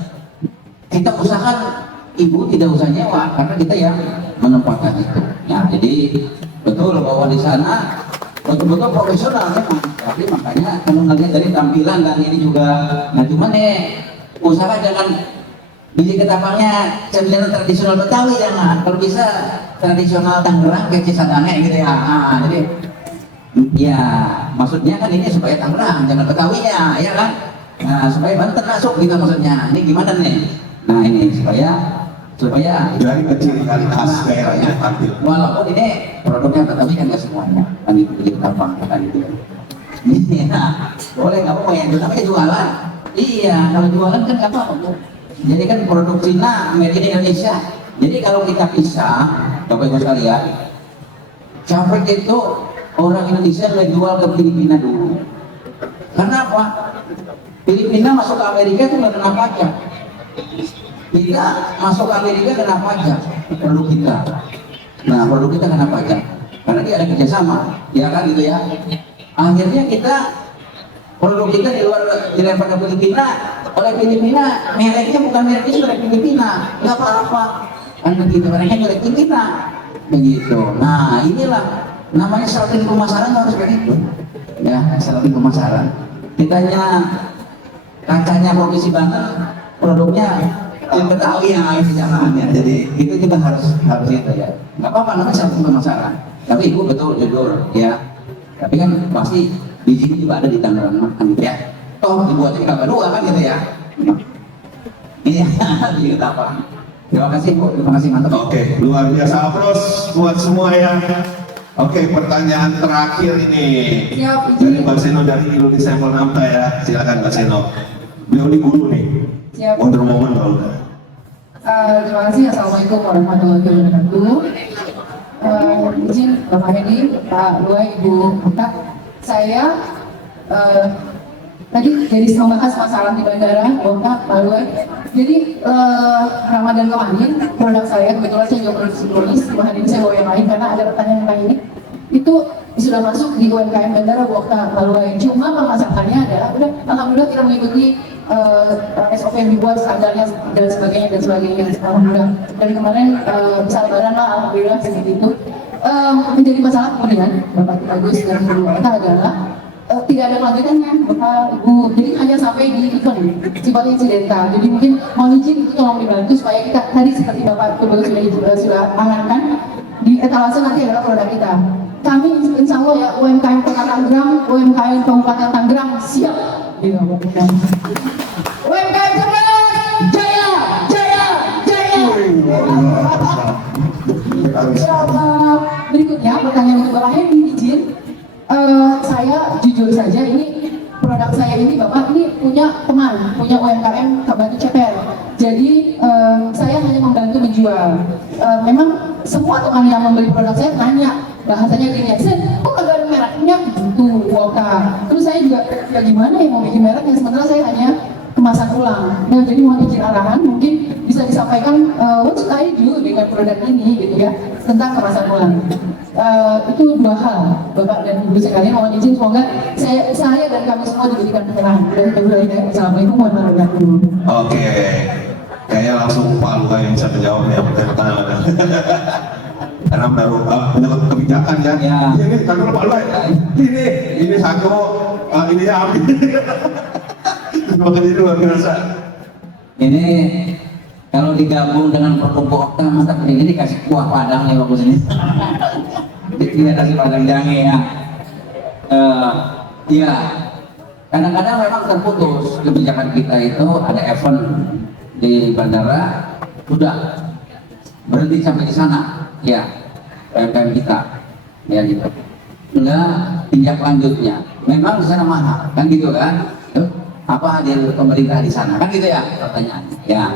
kita usahakan Ibu tidak usah nyewa karena kita yang menempatkan itu. Ya, jadi betul bahwa di sana betul-betul profesional memang. Tapi makanya kalau ngelihat dari tampilan dan ini juga, nah cuman usaha jangan biji ketapangnya cemilan tradisional Betawi, jangan. Kalau bisa tradisional Tangerang kayak Cisadane gitu ya. Jadi ya maksudnya kan ini supaya Tangerang, jangan Betawinya, ya kan? Nah, supaya Banten masuk gitu maksudnya. Ini gimana nih? Nah ini supaya dari kecil kali khas daerahnya tampil. walaupun ini produknya Betawi kan nggak semuanya, kan itu biji ketapang kan itu. Iya, boleh nggak apa-apa ya, itu namanya jualan. Iya, kalau jualan kan nggak apa-apa. Jadi kan produk Cina, made in Indonesia. Jadi kalau kita pisah, Bapak Ibu sekalian, Cafrek itu orang Indonesia menjual ke Filipina dulu. Karena apa? Filipina masuk ke Amerika itu nggak kena pajak. Kita masuk ke Amerika kena pajak produk kita. Nah, produk kita kena pajak karena dia ada kerjasama, ya kan gitu ya. Akhirnya kita produk kita dilempar ke Filipina, oleh Filipina mereknya bukan mereknya merek Filipina, nggak apa-apa. Kan begitu, mereknya merek Filipina, begitu. Nah, inilah namanya strategi pemasaran harus begitu. Ya, strategi pemasaran. Kitanya kacanya provinsi Banten, produknya yang Betawi yang harus dijalannya. Jadi itu juga harus itu ya. Nggak apa-apa namanya strategi pemasaran. Tapi ibu betul jujur ya. Tapi kan pasti biji ini juga ada di Tangerang kan ya. Toh dibuatnya kelapa dua kan gitu ya. Iya, gitu apa. Terima kasih Bu, terima kasih mantap. Oke, luar biasa. Aplaus buat semua ya. Oke, pertanyaan terakhir ini Siap, dari Mbak Seno dari Indonesia Sampel Namta ya. Silakan Mbak Seno. Beliau ini guru nih. Siap. Wonder Woman kalau udah. Terima kasih. Assalamualaikum warahmatullahi wabarakatuh. Izin Bapak Hedi, Pak Luai, Ibu Mutak. Saya tadi jadi membahas masalah di bandara, Bapak, Pak Luai. Jadi Ramadan kemarin produk saya, kebetulan saya juga produksi brownies, bahan ini saya bawa yang lain karena ada pertanyaan yang lain. Itu sudah masuk di UMKM Bandara Bokta Paluai. Cuma pemasakannya adalah udah alhamdulillah kita mengikuti SOP yang dibuat, standarnya dan sebagainya. Alhamdulillah dari kemarin bisa lebaran lah, alhamdulillah seperti itu. Menjadi masalah kemudian Bapak Bagus dan Ibu kita adalah tidak ada kelanjutannya Bapak Ibu, jadi hanya sampai di event sifatnya insidental. Jadi mungkin mau izin itu tolong dibantu supaya kita tadi seperti Bapak Ibu sudah amankan di etalase nanti adalah produk kita. Kami insya Allah ya UMKM Kota Tangerang, UMKM Kabupaten Tangerang siap. Gitu, UMKM Tangerang jaya, jaya, jaya. Berikutnya pertanyaan untuk Bapak Hedi, izin. Saya jujur saja ini produk saya ini Bapak ini punya teman, punya UMKM Kabupaten Ceper. Jadi saya hanya membantu menjual. Memang semua teman yang membeli produk saya nanya, bahasanya gini ya, kok agak ada mereknya gitu, Wota. Terus saya juga gimana ya mau bikin mereknya, sementara saya hanya kemasan ulang. Nah jadi mohon izin arahan, mungkin bisa disampaikan what should I do dengan produk ini gitu ya, tentang kemasan ulang. Itu dua hal, Bapak dan Ibu sekalian, mohon izin semoga saya dan kami semua diberikan pencerahan. Assalamualaikum warahmatullahi wabarakatuh. Oke, kayaknya langsung Pak Luka yang bisa menjawabnya pertanyaan. Karena menyangkut kebijakan ya. Ya. Ini kantor Pak Luka. Ini satu, ini ya api. Terima kasih luar biasa. Ini kalau digabung dengan produk Bokta, masa ini dikasih kuah padang nih bagus ini. Dia kasih padang jange ya. Iya. Kadang-kadang memang terputus kebijakan kita itu, ada event di bandara, sudah berhenti sampai di sana. Ya, UMKM kita, ya gitu. Enggak tinjak lanjutnya. Memang di sana mahal, kan gitu kan? Apa hadir pemerintah di sana, kan gitu ya pertanyaannya. Ya,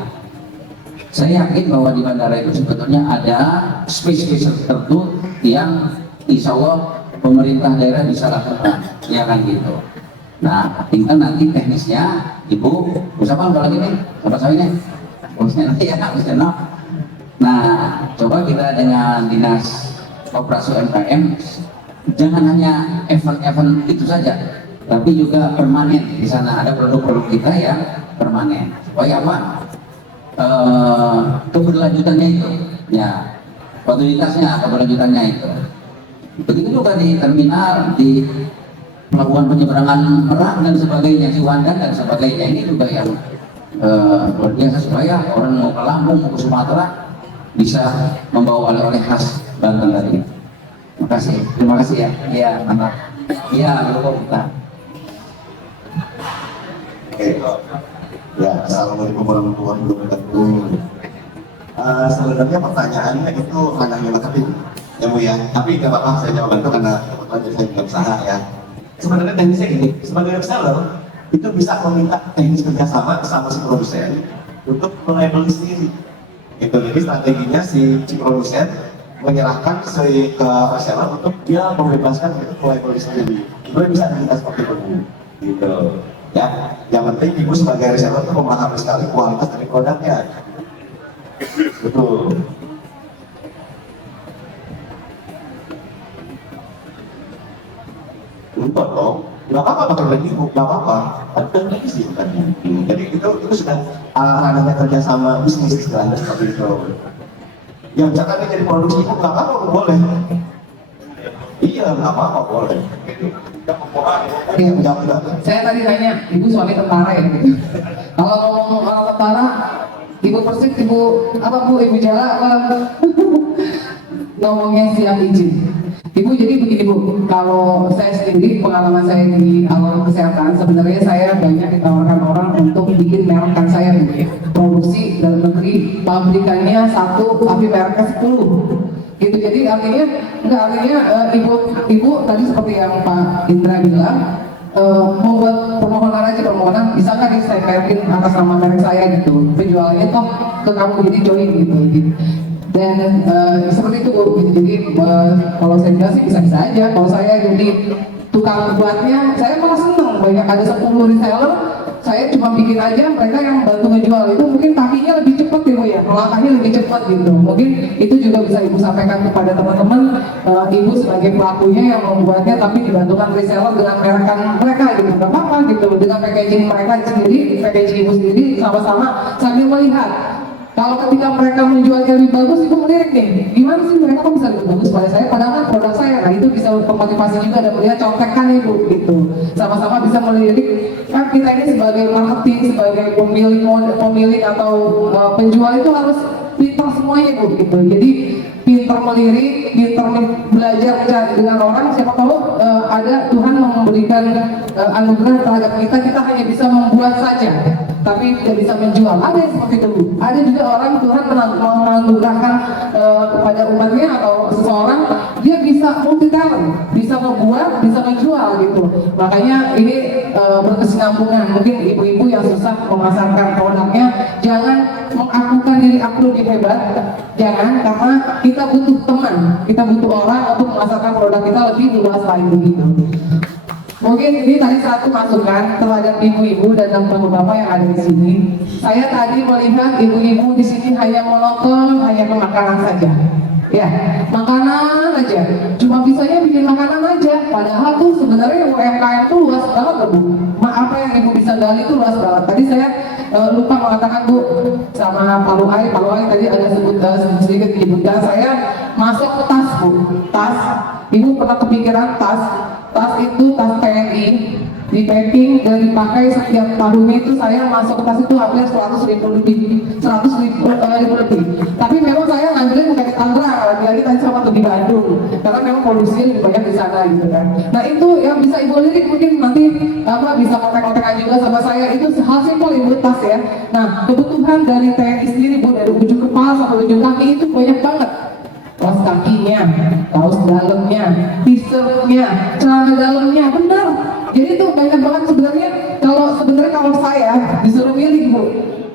saya yakin bahwa di bandara itu sebetulnya ada space tertentu yang insya Allah pemerintah daerah bisa lakukan, ya kan gitu. Nah, tinggal nanti teknisnya, Ibu, siapa udah lagi nih? Siapa saya ini? Bosnya ya, bosnya. Nah, coba kita dengan Dinas Koperasi UMKM, jangan hanya event-event itu saja, tapi juga permanen. Di sana ada produk-produk kita yang permanen. Supaya apa? Keberlanjutannya itu, ya, kualitasnya, keberlanjutannya itu. Begitu juga di terminal, di pelabuhan penyeberangan Merak dan sebagainya, Ciwandan dan sebagainya. Ini juga yang luar biasa supaya orang mau ke Lampung, mau ke Sumatera bisa membawa oleh-oleh khas Banten tadi. Terima kasih ya. Iya, mantap. Iya, betul kita. Oke, ya, assalamualaikum warahmatullahi wabarakatuh. Sebenarnya pertanyaannya itu pandangan tapi ya Bu ya, tapi nggak apa-apa saya jawab itu karena kebetulan saya juga usaha ya. Sebenarnya teknisnya gini, sebagai reseller itu bisa meminta teknis kerjasama sama si produsen untuk melabeli sendiri. Itu jadi strateginya si produsen menyerahkan ke reseller untuk dia membebaskan untuk melabeli sendiri. Itu bisa diminta seperti itu, gitu. Ya, yang penting ibu sebagai reseller itu memahami sekali kualitas dari produknya. Betul. Untuk dong, nggak apa-apa pakai baju ibu, nggak apa-apa. Ada lagi sih kan. Jadi itu sudah adanya kerjasama bisnis istilahnya seperti itu. Yang misalkan ini jadi produksi ibu nggak apa-apa boleh. Iya nggak apa-apa boleh. Saya tadi tanya, ibu suami tentara ya gitu. Kalau ngomong orang tentara, ibu persis, ibu apa bu, ibu jala apa? Ngomongnya siap izin. Ibu jadi begini bu, kalau saya sendiri pengalaman saya di awal kesehatan, sebenarnya saya banyak ditawarkan orang untuk bikin merekkan saya gitu ya. Produksi dalam negeri, pabrikannya 1 tapi mereknya 10. Gitu, jadi artinya ibu tadi seperti yang Pak Indra bilang, membuat permohonan bisa nggak saya merekin atas nama merek saya gitu, penjualannya toh ke kamu jadi join gitu. Dan seperti itu Bu, gitu. Jadi kalau saya bilang sih bisa-bisa aja. Kalau saya jadi tukang buatnya, saya malah seneng. Banyak ada 10 reseller, saya cuma bikin aja, mereka yang bantu ngejual. Itu mungkin kakinya lebih cepat ya Bu ya, langkahnya lebih cepat gitu. Mungkin itu juga bisa Ibu sampaikan kepada teman-teman, Ibu sebagai pelakunya yang membuatnya, tapi dibantukan reseller dengan merekan mereka gitu. Gak apa-apa gitu, dengan packaging mereka sendiri, packaging Ibu sendiri, sama-sama sambil melihat. Kalau ketika mereka menjualnya lebih bagus, Ibu melirik nih, gimana sih mereka kok bisa lebih bagus pada saya, padahal kan produk saya. Nah itu bisa memotivasi juga dan melihat contekannya Bu gitu. Sama-sama bisa melirik, kan kita ini sebagai marketing, sebagai pemilik atau penjual itu harus pintar semuanya Bu gitu. Jadi pintar melirik, pintar belajar dengan orang, siapa tahu ada Tuhan memberikan anugerah terhadap kita hanya bisa membuat saja, tapi tidak bisa menjual. Ada yang seperti itu. Ada juga orang Tuhan menganugerahkan kepada umatnya atau seseorang, dia bisa multi talent, bisa membuat, bisa menjual gitu. Makanya ini berkesinambungan. Mungkin ibu-ibu yang susah memasarkan produknya, jangan mengakukan diri aku lebih hebat. Jangan, karena kita butuh teman, kita butuh orang untuk memasarkan produk kita lebih luas lagi begitu. Mungkin ini tadi satu masukan terhadap ibu-ibu dan bapak-bapak yang ada di sini. Saya tadi melihat ibu-ibu di sini hanya monoton, hanya ke makanan saja. Ya, makanan aja. Cuma bisanya bikin makanan aja. Padahal tuh sebenarnya UMKM tuh luas banget loh Bu. Apa yang ibu bisa gali itu luas banget. Tadi saya lupa mengatakan Bu sama Pak Luhai tadi ada sebut sedikit menyebutkan, saya masuk tas Bu. Tas, ibu pernah kepikiran tas itu tas TNI, di packing dan dipakai setiap tahunnya itu saya masuk ke tas itu hampir 100.000 lebih. Tapi memang saya ngambilnya bukan di Tangerang, lagi tadi sama tuh di Bandung, karena memang polusinya lebih banyak di sana gitu kan. Nah itu yang bisa ibu lirik, mungkin nanti bisa kontak-kontakan juga sama saya. Itu hal simpel ibu, tas ya. Nah kebutuhan dari TNI sendiri Bu, dari ujung kepala sampai ujung kaki itu banyak banget. Kaos kakinya, kaos dalamnya, t-shirtnya, celana dalamnya, benar. Jadi itu banyak banget sebenarnya. Kalau saya disuruh milih Bu,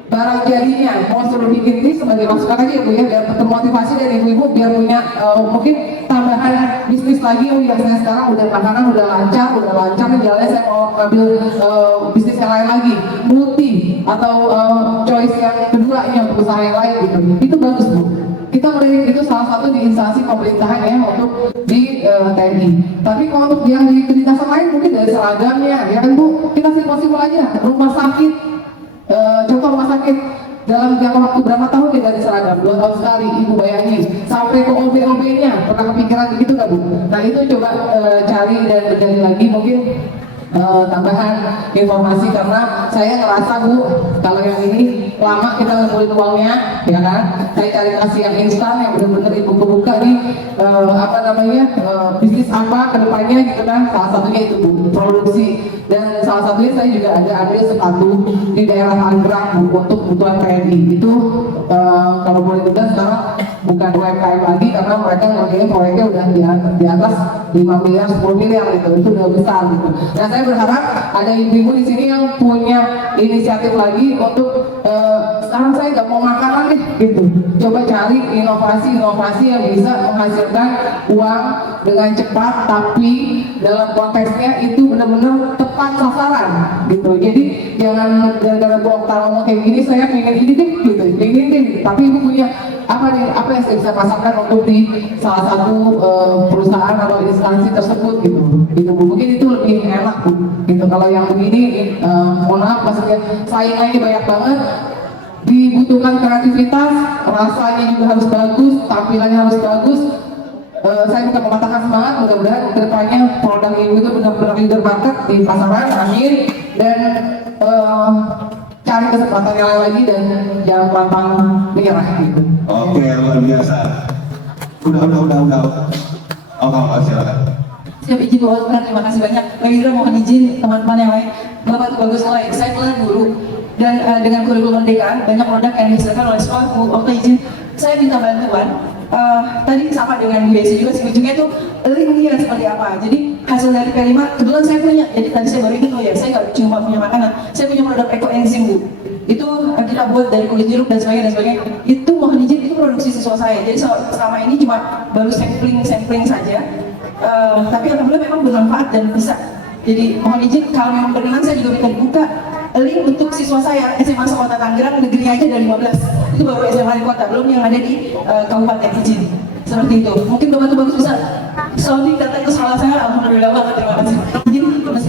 barang jadinya mau suruh bikin ini sebagai masukan aja ya Bu ya, biar termotivasi dari ibu-ibu, biar punya mungkin tambahan bisnis lagi. Oh ya, saya sekarang udah makanan udah lancar nih jalannya, saya mau ngambil bisnis yang lain lagi, multi atau choice yang kedua ini untuk usaha yang lain gitu. Itu bagus Bu. Kita melirik itu salah satu di instansi pemerintahan ya, untuk di TNI. Tapi kalau untuk yang di kedinasan lain mungkin dari seragamnya ya kan Bu, kita simpel-simpel aja. Rumah sakit, contoh rumah sakit, dalam jangka waktu berapa tahun dia ganti seragam? 2 tahun sekali, ibu bayangin. Sampai ke OB-OB-nya, pernah kepikiran begitu nggak Bu? Nah itu coba cari dan bergali lagi mungkin tambahan informasi, karena saya ngerasa Bu, kalau yang ini lama kita ngumpulin uangnya, ya kan? Saya cari kasih yang instan, yang benar-benar ibu kebuka nih, bisnis apa kedepannya gitu kan? Salah satunya itu Bu, produksi. Dan salah satunya saya juga ada ambil sepatu di daerah Tanggerang Bu, untuk kebutuhan TNI. Itu kalau boleh juga sekarang bukan UMKM lagi, karena mereka ngerjain proyeknya udah di atas 5 miliar, 10 miliar gitu, itu udah besar gitu. Nah saya berharap ada ibu-ibu di sini yang punya inisiatif lagi untuk sekarang saya nggak mau makanan deh gitu. Coba cari inovasi-inovasi yang bisa menghasilkan uang dengan cepat, tapi dalam konteksnya itu benar-benar tepat sasaran gitu. Jadi jangan gara-gara buang ngomong kayak gini, saya pengen ini deh gitu, ini deh. Tapi ibu punya apa nih, apa yang saya bisa pasarkan untuk di salah satu perusahaan atau instansi tersebut gitu. Gitu Bu. Mungkin itu lebih enak Bu. Gitu. Kalau yang begini, mohon maaf maksudnya saingannya banyak banget. Dibutuhkan kreativitas, rasanya juga harus bagus, tampilannya harus bagus. Saya bukan mematahkan semangat, mudah-mudahan kedepannya produk ibu itu benar-benar leader market di pasaran, amin. Dan cari kesempatan yang lain lagi dan jangan pantang menyerah gitu. Oke, luar biasa. Udah. Oke, silakan. Siap izin Bapak, terima kasih banyak. Pak Indra mohon izin teman-teman yang lain. Bapak bagus mulai. Saya mulai dulu. Dan dengan kurikulum Merdeka banyak produk yang dihasilkan oleh sekolah. Waktu izin saya minta bantuan. Tadi sama dengan Bu Yesi juga, ujungnya tuh linknya seperti apa. Jadi hasil dari P5 kebetulan saya punya. Jadi tadi saya baru ingat, oh ya saya nggak cuma punya makanan, saya punya produk ekoenzim Bu. Itu kita buat dari kulit jeruk dan sebagainya. Itu mohon izin itu produksi siswa saya. Jadi selama ini cuma baru sampling saja. Tapi alhamdulillah memang bermanfaat dan bisa. Jadi mohon izin kalau memang berkenan saya juga minta dibuka link untuk siswa saya SMA Sekota Tangerang, negerinya aja dari 15. Itu baru SMA di kota, belum yang ada di kabupaten izin. Seperti itu. Mungkin bagus bisa sounding datang ke sekolah saya, alhamdulillah banget, terima kasih.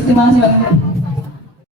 Terima kasih Bang.